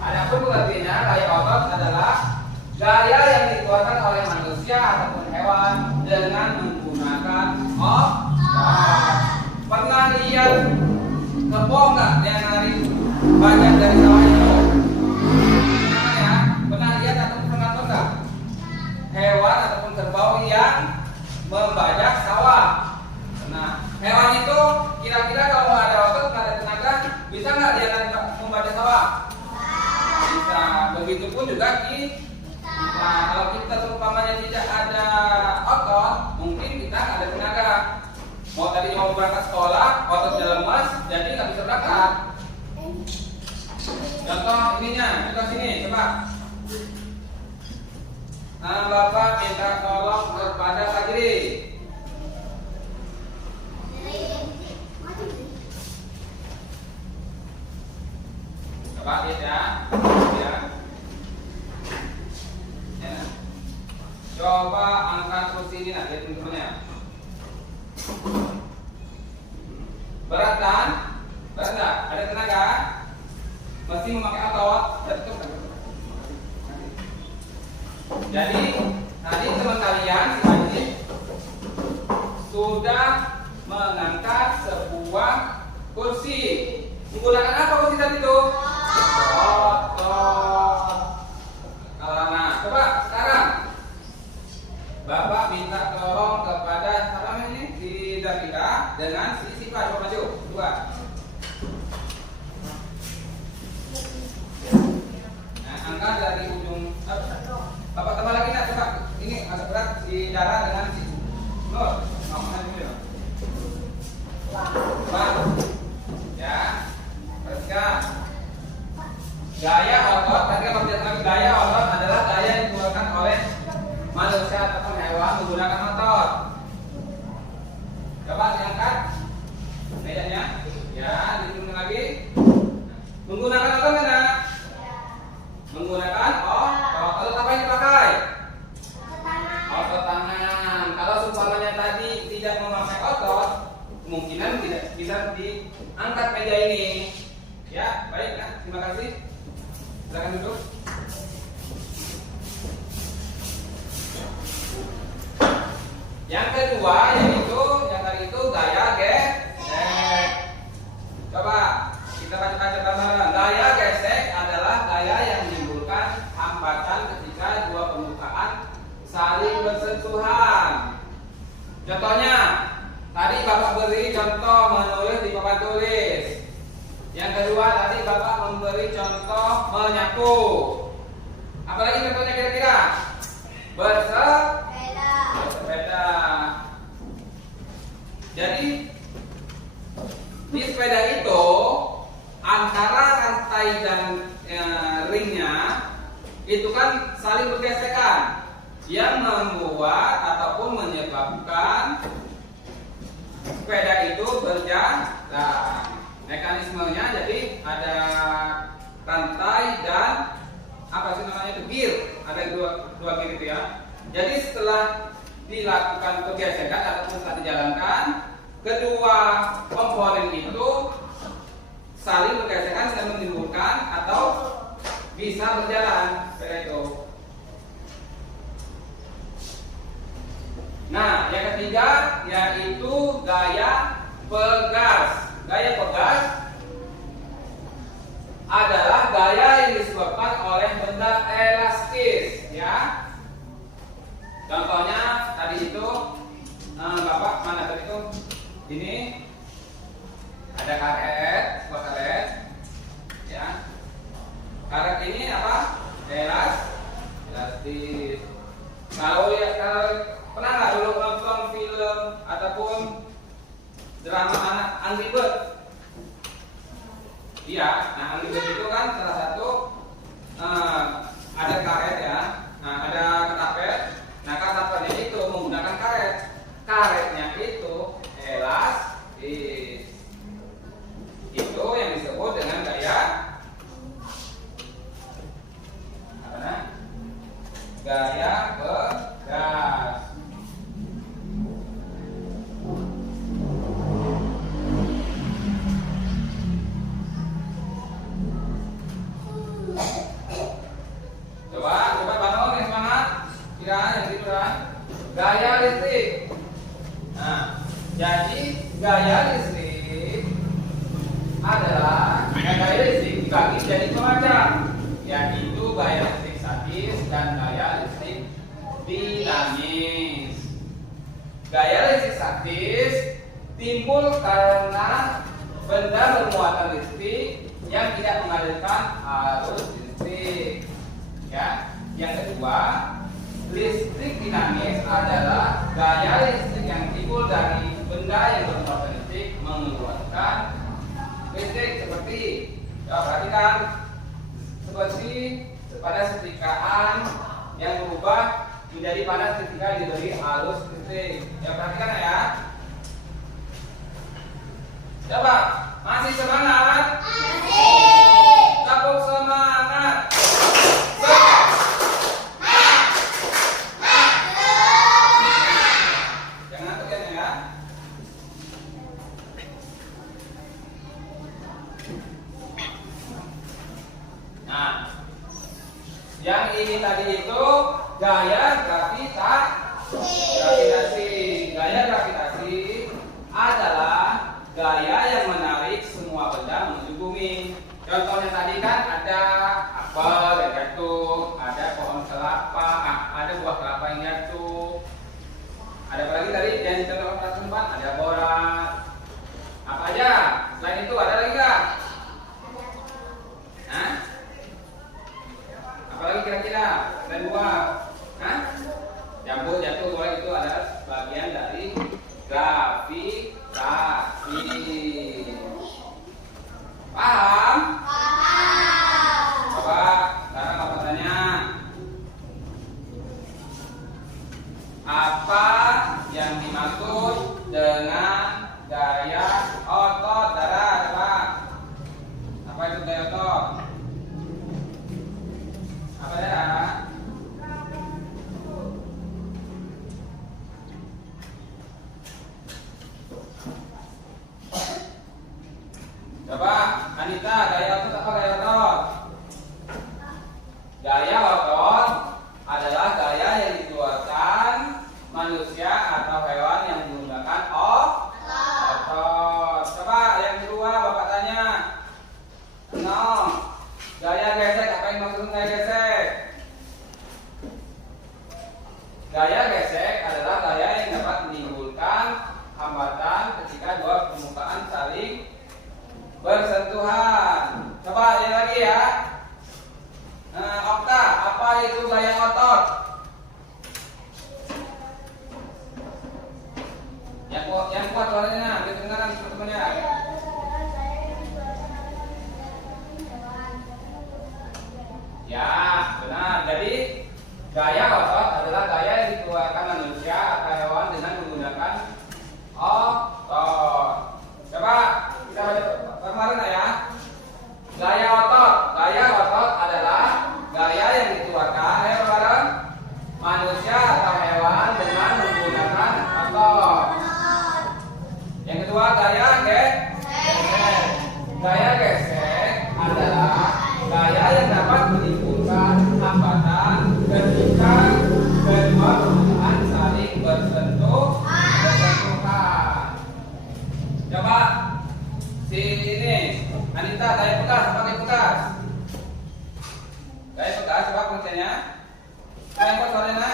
Adapun pengertiannya, gaya otot adalah gaya yang dikeluarkan oleh manusia ataupun hewan dengan menggunakan otot. Pernah lihat kerbau nggak yang narik bagian dari sawah itu? Pernah ya? Pernah lihat ataupun pernah nonton nggak? Hewan ataupun kerbau yang membajak sawah. Nah, hewan itu kira-kira kalau nggak ada otot, nggak ada tenaga, bisa nggak dia membajak sawah? Bisa. Begitupun juga kita. Kalau kita seumpamanya tidak ada otot, mungkin kita nggak ada tenaga. Mau tadi mau berangkat sekolah, ototnya lemas, jadi nggak bisa berangkat. Contoh ininya, contoh sini, coba. Nah, Bapak minta tolong kepada Fajri. Coba lihat ya. Ya. Coba angkat kursi ini, lihat teman-temannya. Berat kan? Berat nggak? Ada tenaga? Mesti memakai otot. Jadi tadi teman kalian si Haji sudah mengangkat sebuah kursi. Menggunakan apa kursi tadi itu? Otot. Nah, coba sekarang bicara dengan si Nur. Ngomong dulu ya. Pak. Ya. Perhatikan. Gaya otot, tadi kalau kita bilang gaya otot adalah gaya yang digunakan oleh manusia ataupun hewan menggunakan otot. Coba diangkat mejanya. Ya, diturunkan lagi. Menggunakan otot enggak? Menggunakan otot apa yang dipakai? Otot tangan. Kalau seumpamanya tadi tidak memakai otot, kemungkinan tidak bisa diangkat meja ini. Ya, baik kan? Terima kasih. Silakan duduk. Yang kedua yaitu yang tadi itu gaya gesek. Coba kita baca-baca bareng-bareng. Gaya gesek adalah gaya yang menimbulkan hambatan ketika dua permukaan saling bersentuhan. Contohnya, tadi Bapak beri contoh menulis di papan tulis. Yang kedua tadi Bapak memberi contoh menyapu. Apalagi contohnya kira-kira? Bersepeda. Jadi di sepeda itu antara rantai dan ringnya itu kan saling bergesekan yang membuat ataupun menyebabkan sepeda itu berjalan. Mekanismenya jadi ada rantai dan apa sih namanya itu gear, ada dua gear itu ya. Jadi setelah dilakukan pergesekan ataupun setelah dijalankan, kedua komponen itu saling bergesekan dan menimbulkan atau bisa berjalan sepeda itu. Nah, yang ketiga yaitu gaya pegas. Gaya pegas adalah gaya yang disebabkan oleh benda elastis, ya. Contohnya tadi itu, Bapak mana tadi itu? Ini ada karet, sebuah karet, ya. Karet ini apa? Elastis. Kalau pernah nggak dulu nonton film ataupun drama anak Angry Bird? Iya, nah Angry Bird itu kan salah satu ada karet ya, nah ada ketapel. Nah ketapelnya itu menggunakan karet, karetnya itu elastis. Itu yang disebut dengan gaya apa nah? Gaya pegas. Coba bangun yang semangat. Kira yang gitu kan. Gaya listrik. Nah, jadi gaya listrik adalah gaya listrik dibagi jadi dua macam, yaitu gaya listrik statis dan gaya listrik dinamis. Gaya listrik statis timbul karena benda bermuatan listrik yang tidak mengalirkan arus listrik. Ya, yang kedua, listrik dinamis adalah gaya listrik yang timbul dari benda yang bermuatan listrik mengeluarkan listrik seperti, ya, perhatikan, seperti pada setrikaan yang berubah menjadi panas ketika diberi arus listrik. Ya, perhatikan ya. Coba, masih semangat? Tepuk semangat. Jangan tekan ya. Nah, yang ini tadi itu gaya gravitasi. Gaya gravitasi adalah gaya yang menarik semua benda menuju bumi. Contohnya tadi kan ada apel yang jatuh, ada pohon kelapa, ada buah kelapa yang jatuh. Ada apa lagi tadi yang dicontohkan pada tempat? Ada borat. Apa aja? Selain itu ada lagi nggak? Hah? Apalagi kira-kira? Selain buah? Hah? Jambu jatuh, boleh itu Apa yang dimaksud dengan gaya otot dada? Coba. Apa itu gaya otot? Apa dada? Coba, Anita, gaya otot apa gaya otot? Gaya otot adalah gaya yang dikeluarkan manusia atau hewan yang menggunakan otot. Coba yang kedua Bapak tanya. Gaya gesek, apa yang maksud gaya gesek? Gaya gesek adalah gaya yang dapat menimbulkan hambatan ketika dua permukaan saling bersentuhan. Coba yang lagi ya. Okta, apa itu gaya otot? Yang kuat suaranya, kedengaran teman-temannya. Ya, benar. Jadi gaya otot adalah gaya yang dikeluarkan manusia atau hewan dengan menggunakan otot. Coba kita baca kemarin ya. Gaya otot adalah gaya yang dikeluarkan bareng manusia atau hewan dengan menggunakan otot. Yang kedua gaya gesek. Gaya gesek adalah gaya yang dapat menimbulkan hambatan ketika kedua permukaan saling bersentuhan. Coba sini Anita, gaya pegas, pakai pegas. Gaya pegas, coba pengertiannya. Gaya apa soalnya?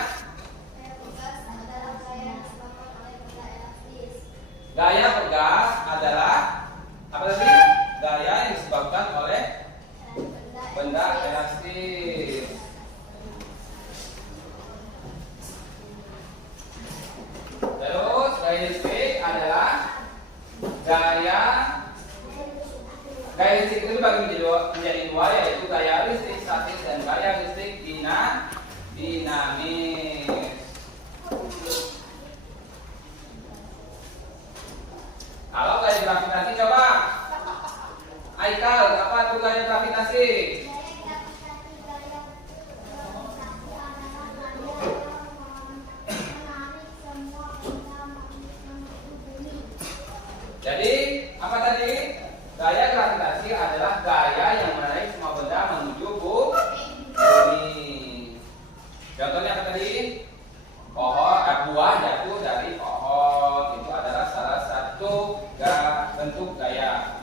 Gaya pegas adalah apa tadi? Gaya yang disebabkan oleh benda elastis. Terus gaya listrik adalah gaya listrik itu dibagi menjadi dua, yaitu gaya listrik statis dan gaya listrik dinamis. Kalau gaya gravitasi coba, Aikal, apa itu gaya gravitasi? Jadi apa tadi? Gaya gravitasi adalah gaya yang menarik semua benda menuju bumi. Contohnya apa tadi? Buah jatuh dari pohon, itu adalah salah satu bentuk gaya.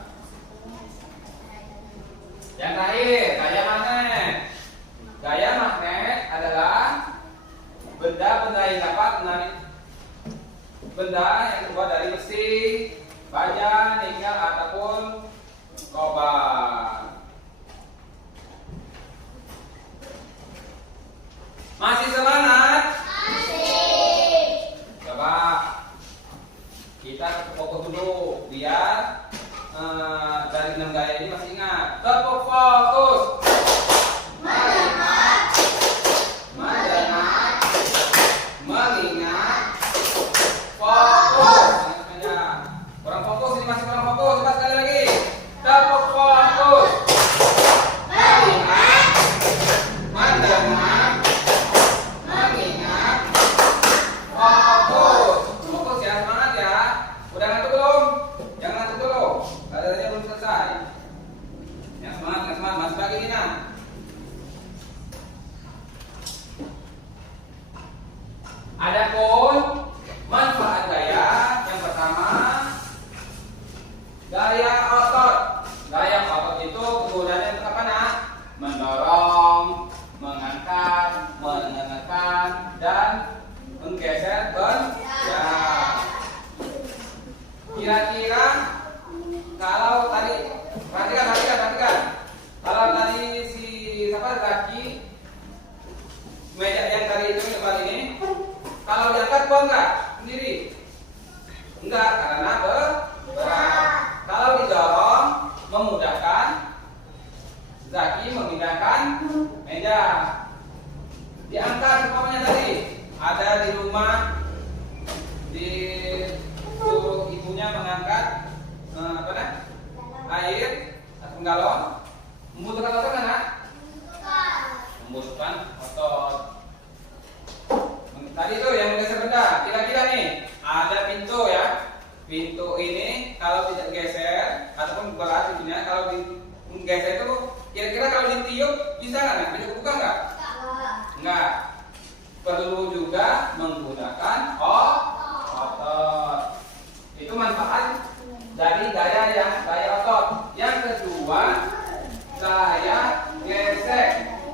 Yang terakhir, gaya magnet. Gaya magnet adalah benda-benda yang dapat menarik benda yang terbuat dari besi, baja, nikel ataupun kobalt. Masih semangat? Masih. Coba kita fokus dulu biar dari 6 gaya ini masih ingat. Tepuk fokus. Mendengar. Mendengar. Mengingat. Fokus. Kurang fokus ini, masih kurang fokus. Coba sekali lagi. Tepuk fokus. Mengingat. Mendengar. Mengingat. Fokus. Fokus ya, semangat ya. Udah ngantuk belum? Jangan ngantuk dulu. Pelajarannya belum selesai. Yang semangat, masih pagi ini nah. Adapun manfaat gaya yang pertama, gaya otot. Gaya otot itu kegunaannya untuk apa nak? Mendorong, mengangkat, menekan, dan menggeser benda. Kira-kira kalau tadi perhatikan. Kalau tadi si laki meja yang tadi itu depan ini, kalau diangkat kuat enggak sendiri? Enggak, karena berat. Kalau didorong memudahkan Zaki memindahkan meja. Diangkat umpamanya tadi, ada di rumah, suruh ibunya mengangkat air atau galon, membutuhkan otot kan? Membutuhkan otot. Tadi tuh yang menggeser benda, kira-kira nih ada pintu ya. Pintu ini kalau tidak geser ataupun berat pintunya, kalau digeser itu kira-kira kalau ditiup bisa nggak? Bisa kebuka nggak? Enggak. Perlu juga menggunakan otot. Itu manfaat dari gaya otot. Yang kedua, gaya gesek.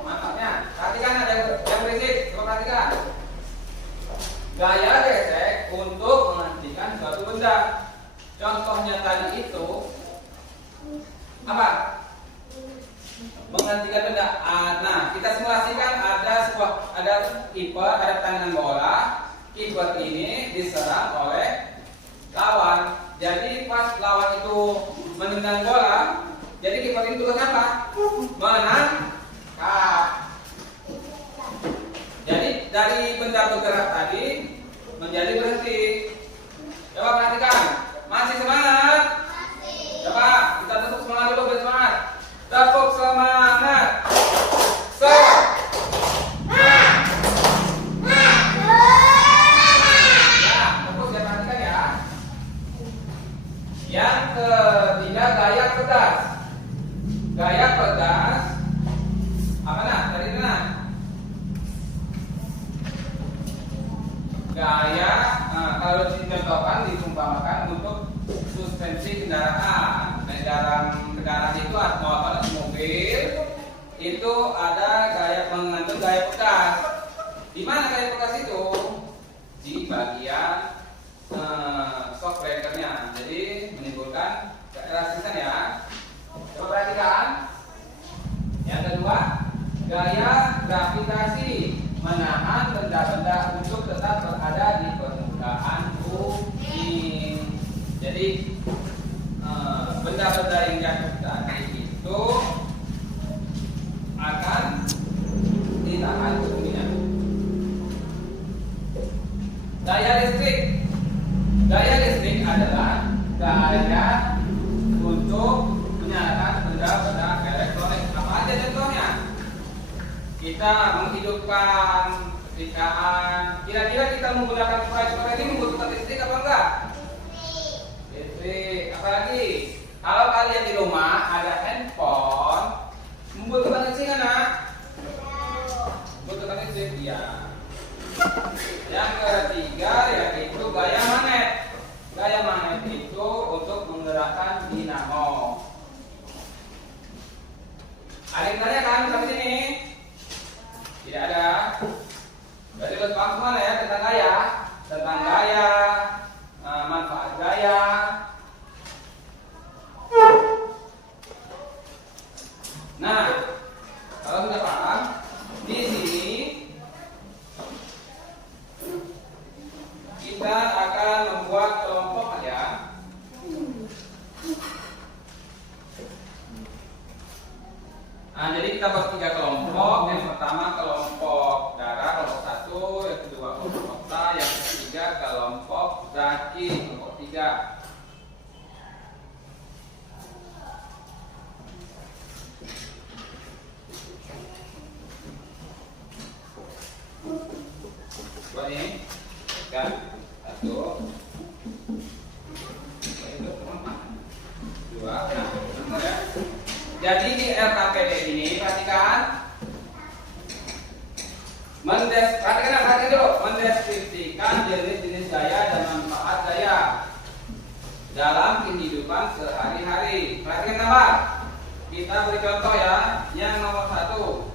Manfaatnya, perhatikan ada yang berisik, coba perhatikan. Gaya gesek untuk menghentikan suatu benda. Contohnya tadi itu apa? Menghentikan benda. Nah, kita simulasikan ada kiper, ada tangan bola. Kiper ini diserang oleh lawan. Jadi pas lawan itu menendang bola, jadi kiper ini tugas apa? Menangkap. Jadi dari benda bergerak tadi menjadi berhenti. Coba perhatikan, masih semangat? Coba kita tepuk semangat dulu, biar semangat. Tepuk semangat. Ya, tepuk ya, perhatikan ya. Yang ketiga, gaya pegas. Gaya pegas apa nah? Tadi nah. Gaya kalau dicontohkan disumpamakan untuk suspensi kendaraan. Nah, dalam kendaraan itu motor atau mobil itu ada gaya mengatur gaya pegas. Di mana gaya pegas itu? Di bagian shock breakernya. Jadi menimbulkan keelastisan ya. Coba perhatikan. Yang kedua, gaya gravitasi, menahan benda-benda untuk tetap berada di permukaan bumi. Jadi benda-benda yang jatuh tadi itu akan ditahan buminya. Gaya listrik. Gaya listrik adalah gaya untuk menyalakan benda-benda elektronik. Apa aja contohnya? Kita menghidupkan ketikaan. Kira-kira kita menggunakan proyek ini membutuhkan listrik apa enggak? Listrik. Apalagi kalau kalian di rumah ada handphone, membutuhkan listrik kan? Membutuhkan listrik ya. Yang ketiga yaitu gaya magnet. Gaya magnet itu untuk menggerakkan dinamo. Ada yang tanya kan sampai sini? Tidak ada. Berarti harus paham semua ya tentang gaya, manfaat gaya. Nah, kalau sudah paham, di sini kita akan membuat kelompok ya. Nah, jadi kita buat 3 kelompok. Yang pertama kelompok darah, kelompok 1. Yang kedua kelompok kota. Yang ketiga kelompok zaki, kelompok 3. Buat ini kan 1 2 ya. Jadi di LKPD ini perhatikan mendeskripsikan jenis-jenis gaya dan manfaat gaya dalam kehidupan sehari-hari. Perhatikan tambah. Kita beri contoh ya. Yang nomor 1,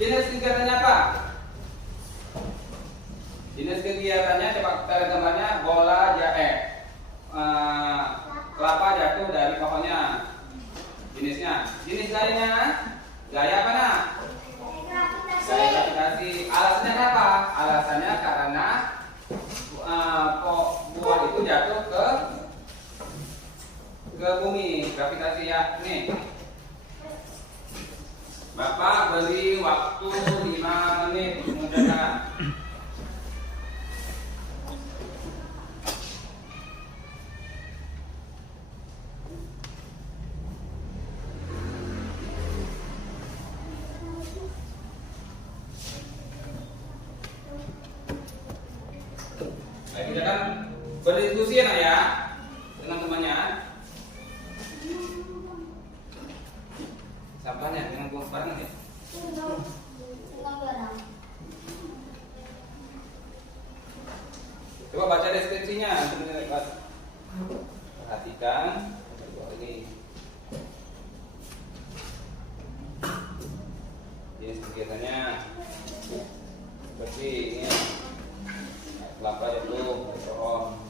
jenis kegiatannya apa? Jenis kegiatannya coba kita lihat gambarnya, bola kelapa jatuh dari pohonnya. Jenisnya, jenis gayanya, gaya apa nak? Gaya gravitasi. Alasannya apa? Alasannya karena buah itu jatuh ke bumi, gravitasi ya. Nih, Bapak beri waktu 5 menit untuk mengerjakan. kegiatan berdiskusi ya nak ya dengan temannya. Sampahnya dengan buang sembarangan ya. Coba baca deskripsinya, perhatikan. Ini jenis kegiatannya seperti ini, kelapa jatuh dari pohon.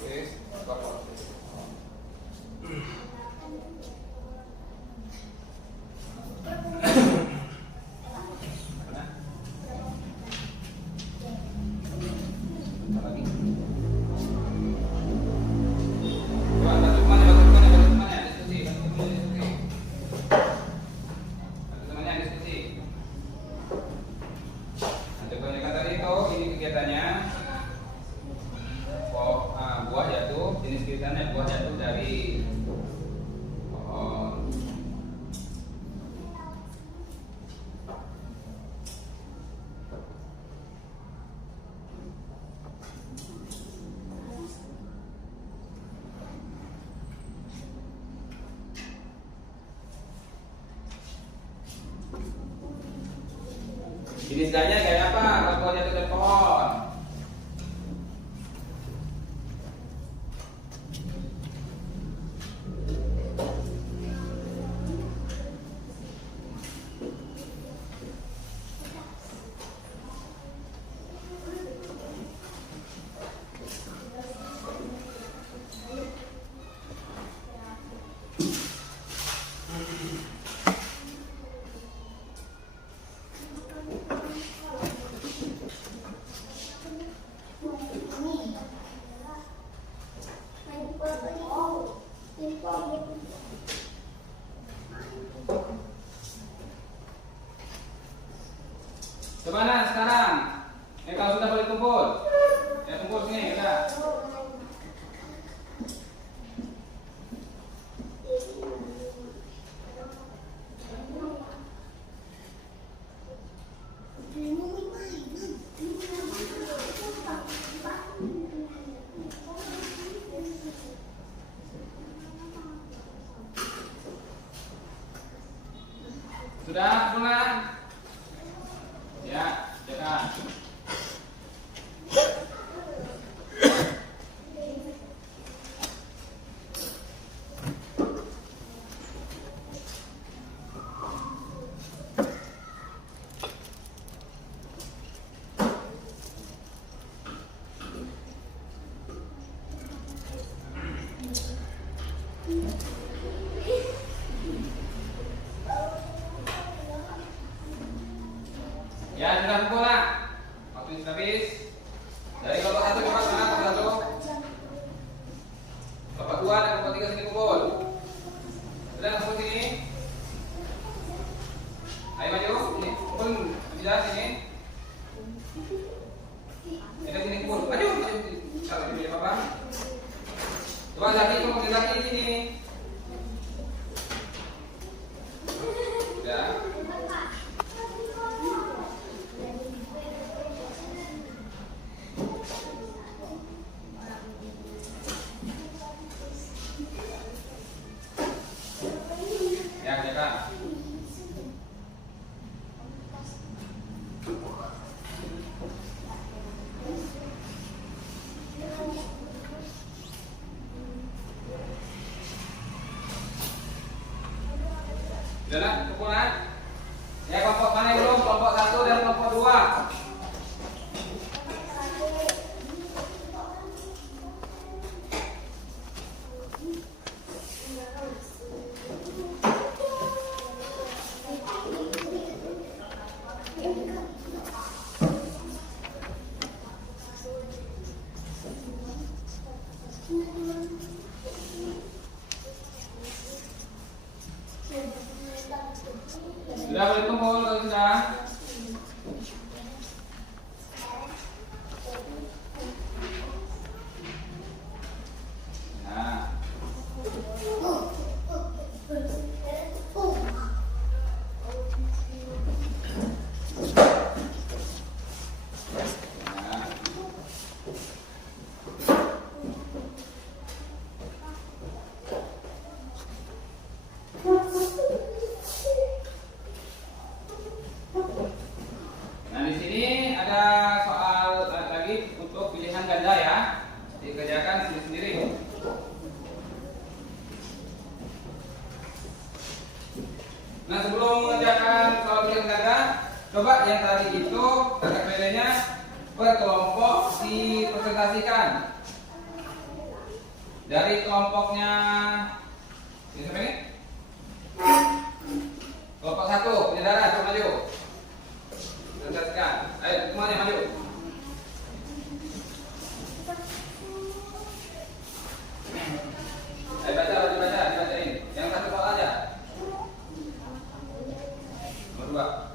Oke, buah jatuh, jenis kegiatannya buah jatuh dari pohon. Jenis gayanya kayak apa? Kalau buah jatuh dari pohon. Kemana sekarang? Kalau sudah boleh kumpul, ya kumpul sini, udah. Sudah pulang? Ya, jangan. Ya, sudah kumpul lah. Waktu sudah habis. Dari kelompok 1 coba sana, kelompok 1. Kelompok 2 dan kelompok 3 sini kumpul. Sudah kumpul sini. Ayo maju, sini kumpul, bisa sini. Kita sini kumpul, maju. Kalau dipilih apa? Coba lagi, kelompok lagi di sini. Sudah. Ya, jaga. Sudah, kumpulan. Ya, kelompok mana yang belum? Kelompok 1 dan kelompok 2. dipresentasikan dari kelompoknya ini siapa ini? Kelompok 1, penyedaran, coba maju. Presentasikan. Ayo semuanya maju. Ayo baca, dibacain. Yang satu soal aja. Nomor 2.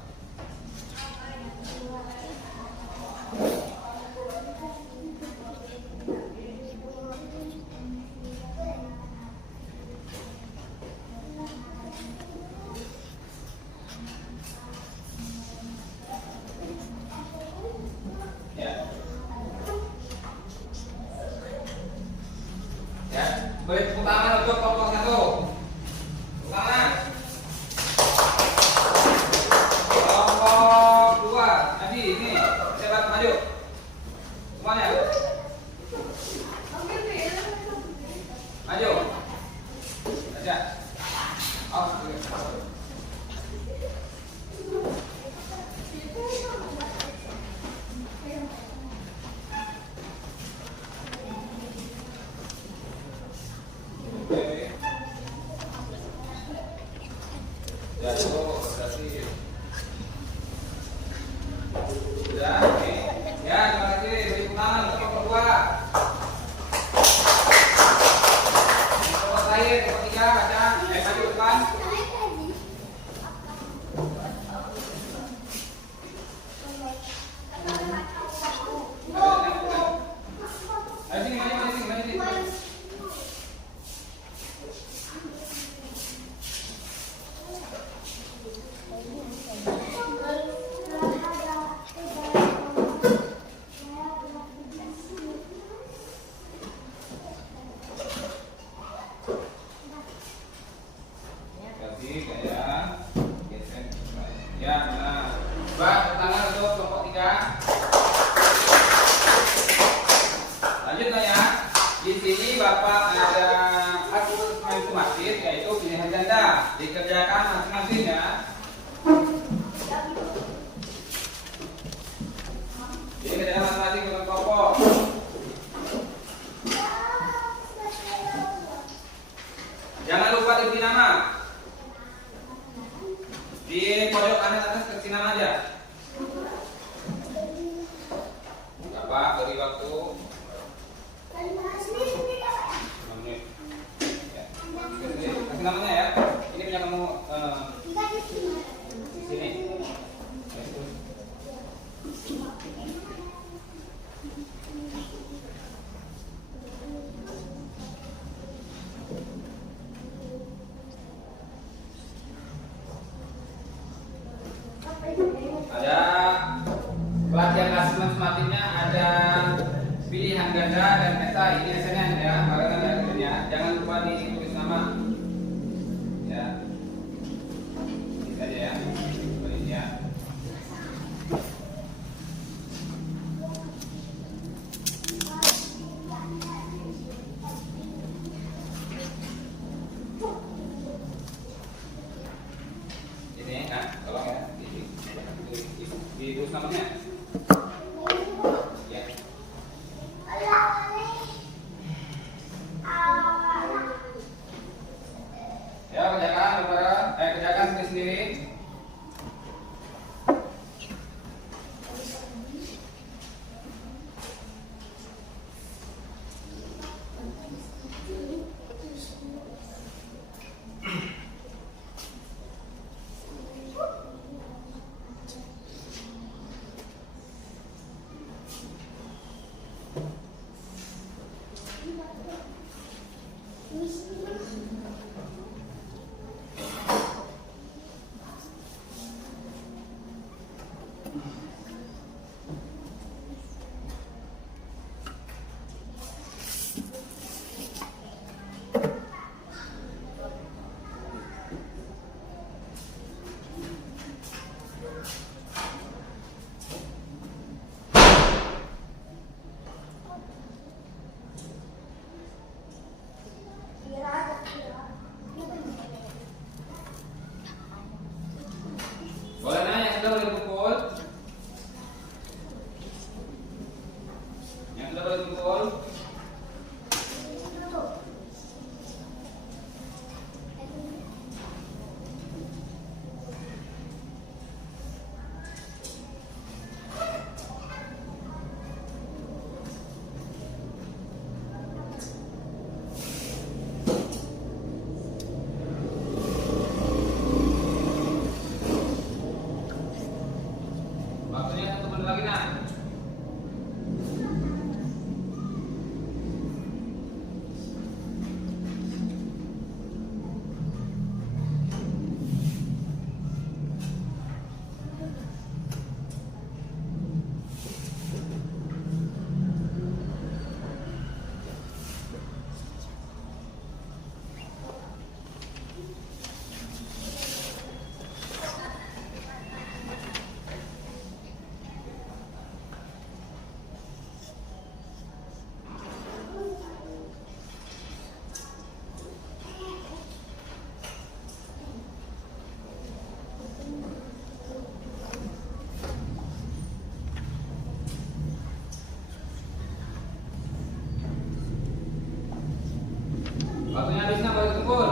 Beri tepuk tangan untuk kelompok 1. Tepuk tangan. Kelompok 2. Adi, ini saya bantu maju. Semuanya. Maju. Baca. Oh, ya itu berarti sudah oke. Ya terima kasih, beri tepuk tangan untuk kelompok 2. Kelompok terakhir, kelompok 3, baca. Maju depan. Ayo sini, maju sini. Ya, nah. Mbak, tangan untuk kelompok 3. Lanjut ya. Di sini Bapak ada atur informatif yaitu pilihan ganda. Dikerjakan masing-masing ya. Jadi kerjakan masing-masing dengan kelompok. Jangan lupa diberi nama. Di pojok kanan atas kasih nama aja. Bapak beri waktu 5 menit. Ya. Kasih namanya ya. Ini punya kamu di sini. Ada pelatihan kasih matematiknya, ada pilihan ganda dan esai. Ini esainya ya, barengan ya kerjanya. Jangan lupa ditulis nama. Ya, ini saja ya. Tulis ya. Ini kan, tolong ya. Ditulis namanya. Ya. berkumpul. Waktunya 1 menit lagi nak. Waktunya habisnya boleh kumpul.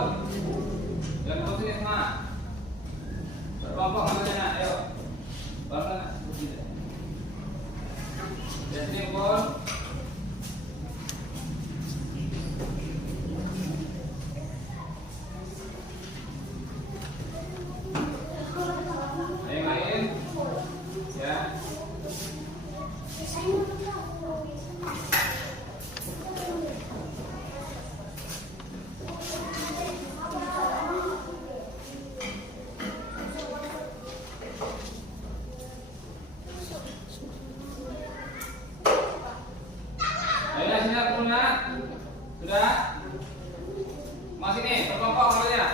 Jangan kumpul sini semua. Berkelompok namanya, ayo. Pelan-pelan nak. Dan sini kumpul. Ayo yang lain. Ya. Ayo sini kumpul nak. Sudah? Masih nih, berkelompok namanya.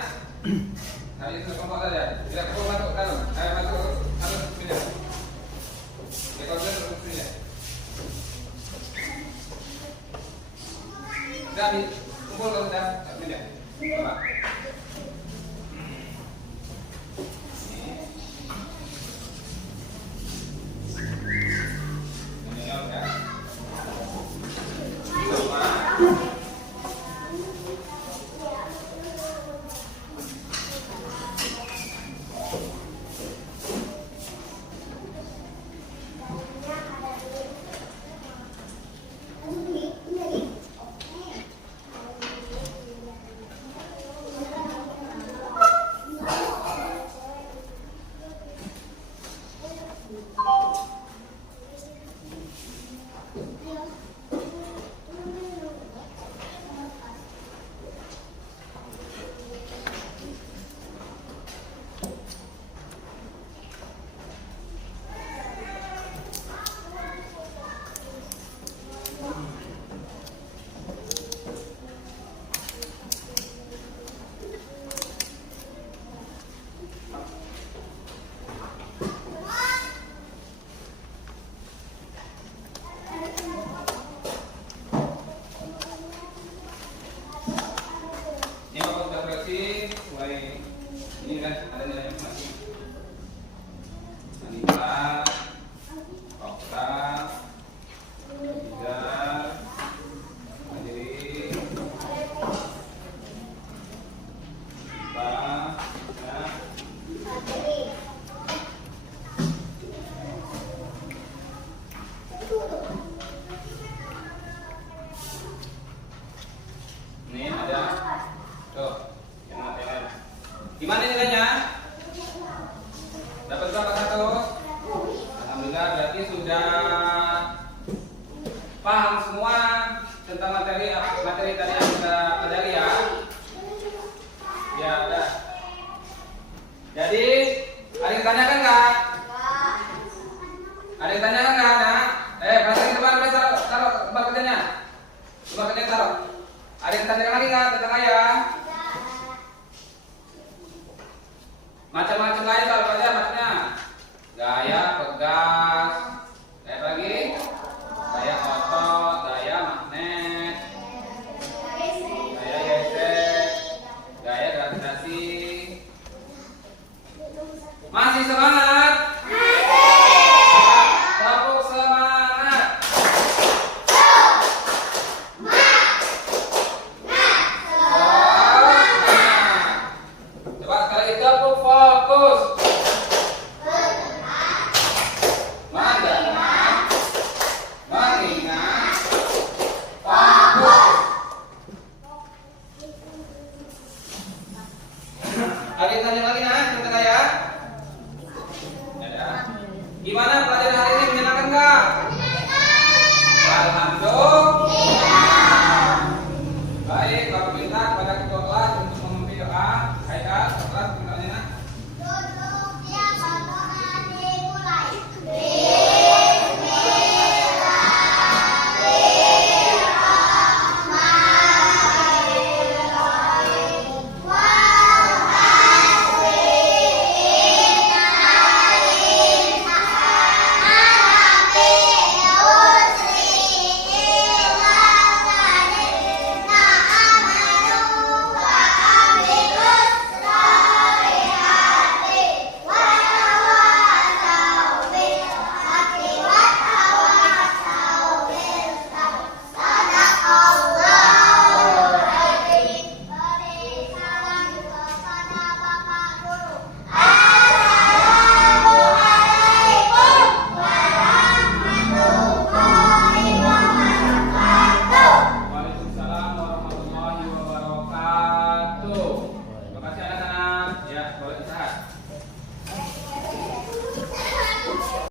Hari ini berkelompok saja. Tidak perlu masuk ke dalam. Ayo masuk harus pindah. Dekornya terus pindah. Sudah kumpul kalau sudah pindah. Coba. Ini ya. Ini kan ada nilainya masih Anita, Okta, Ida, Mandiri, Pak, ya. Ini ada tuh yang lain. Gimana nilainya? Dapat berapa satu? Alhamdulillah berarti sudah paham semua tentang materi tadi.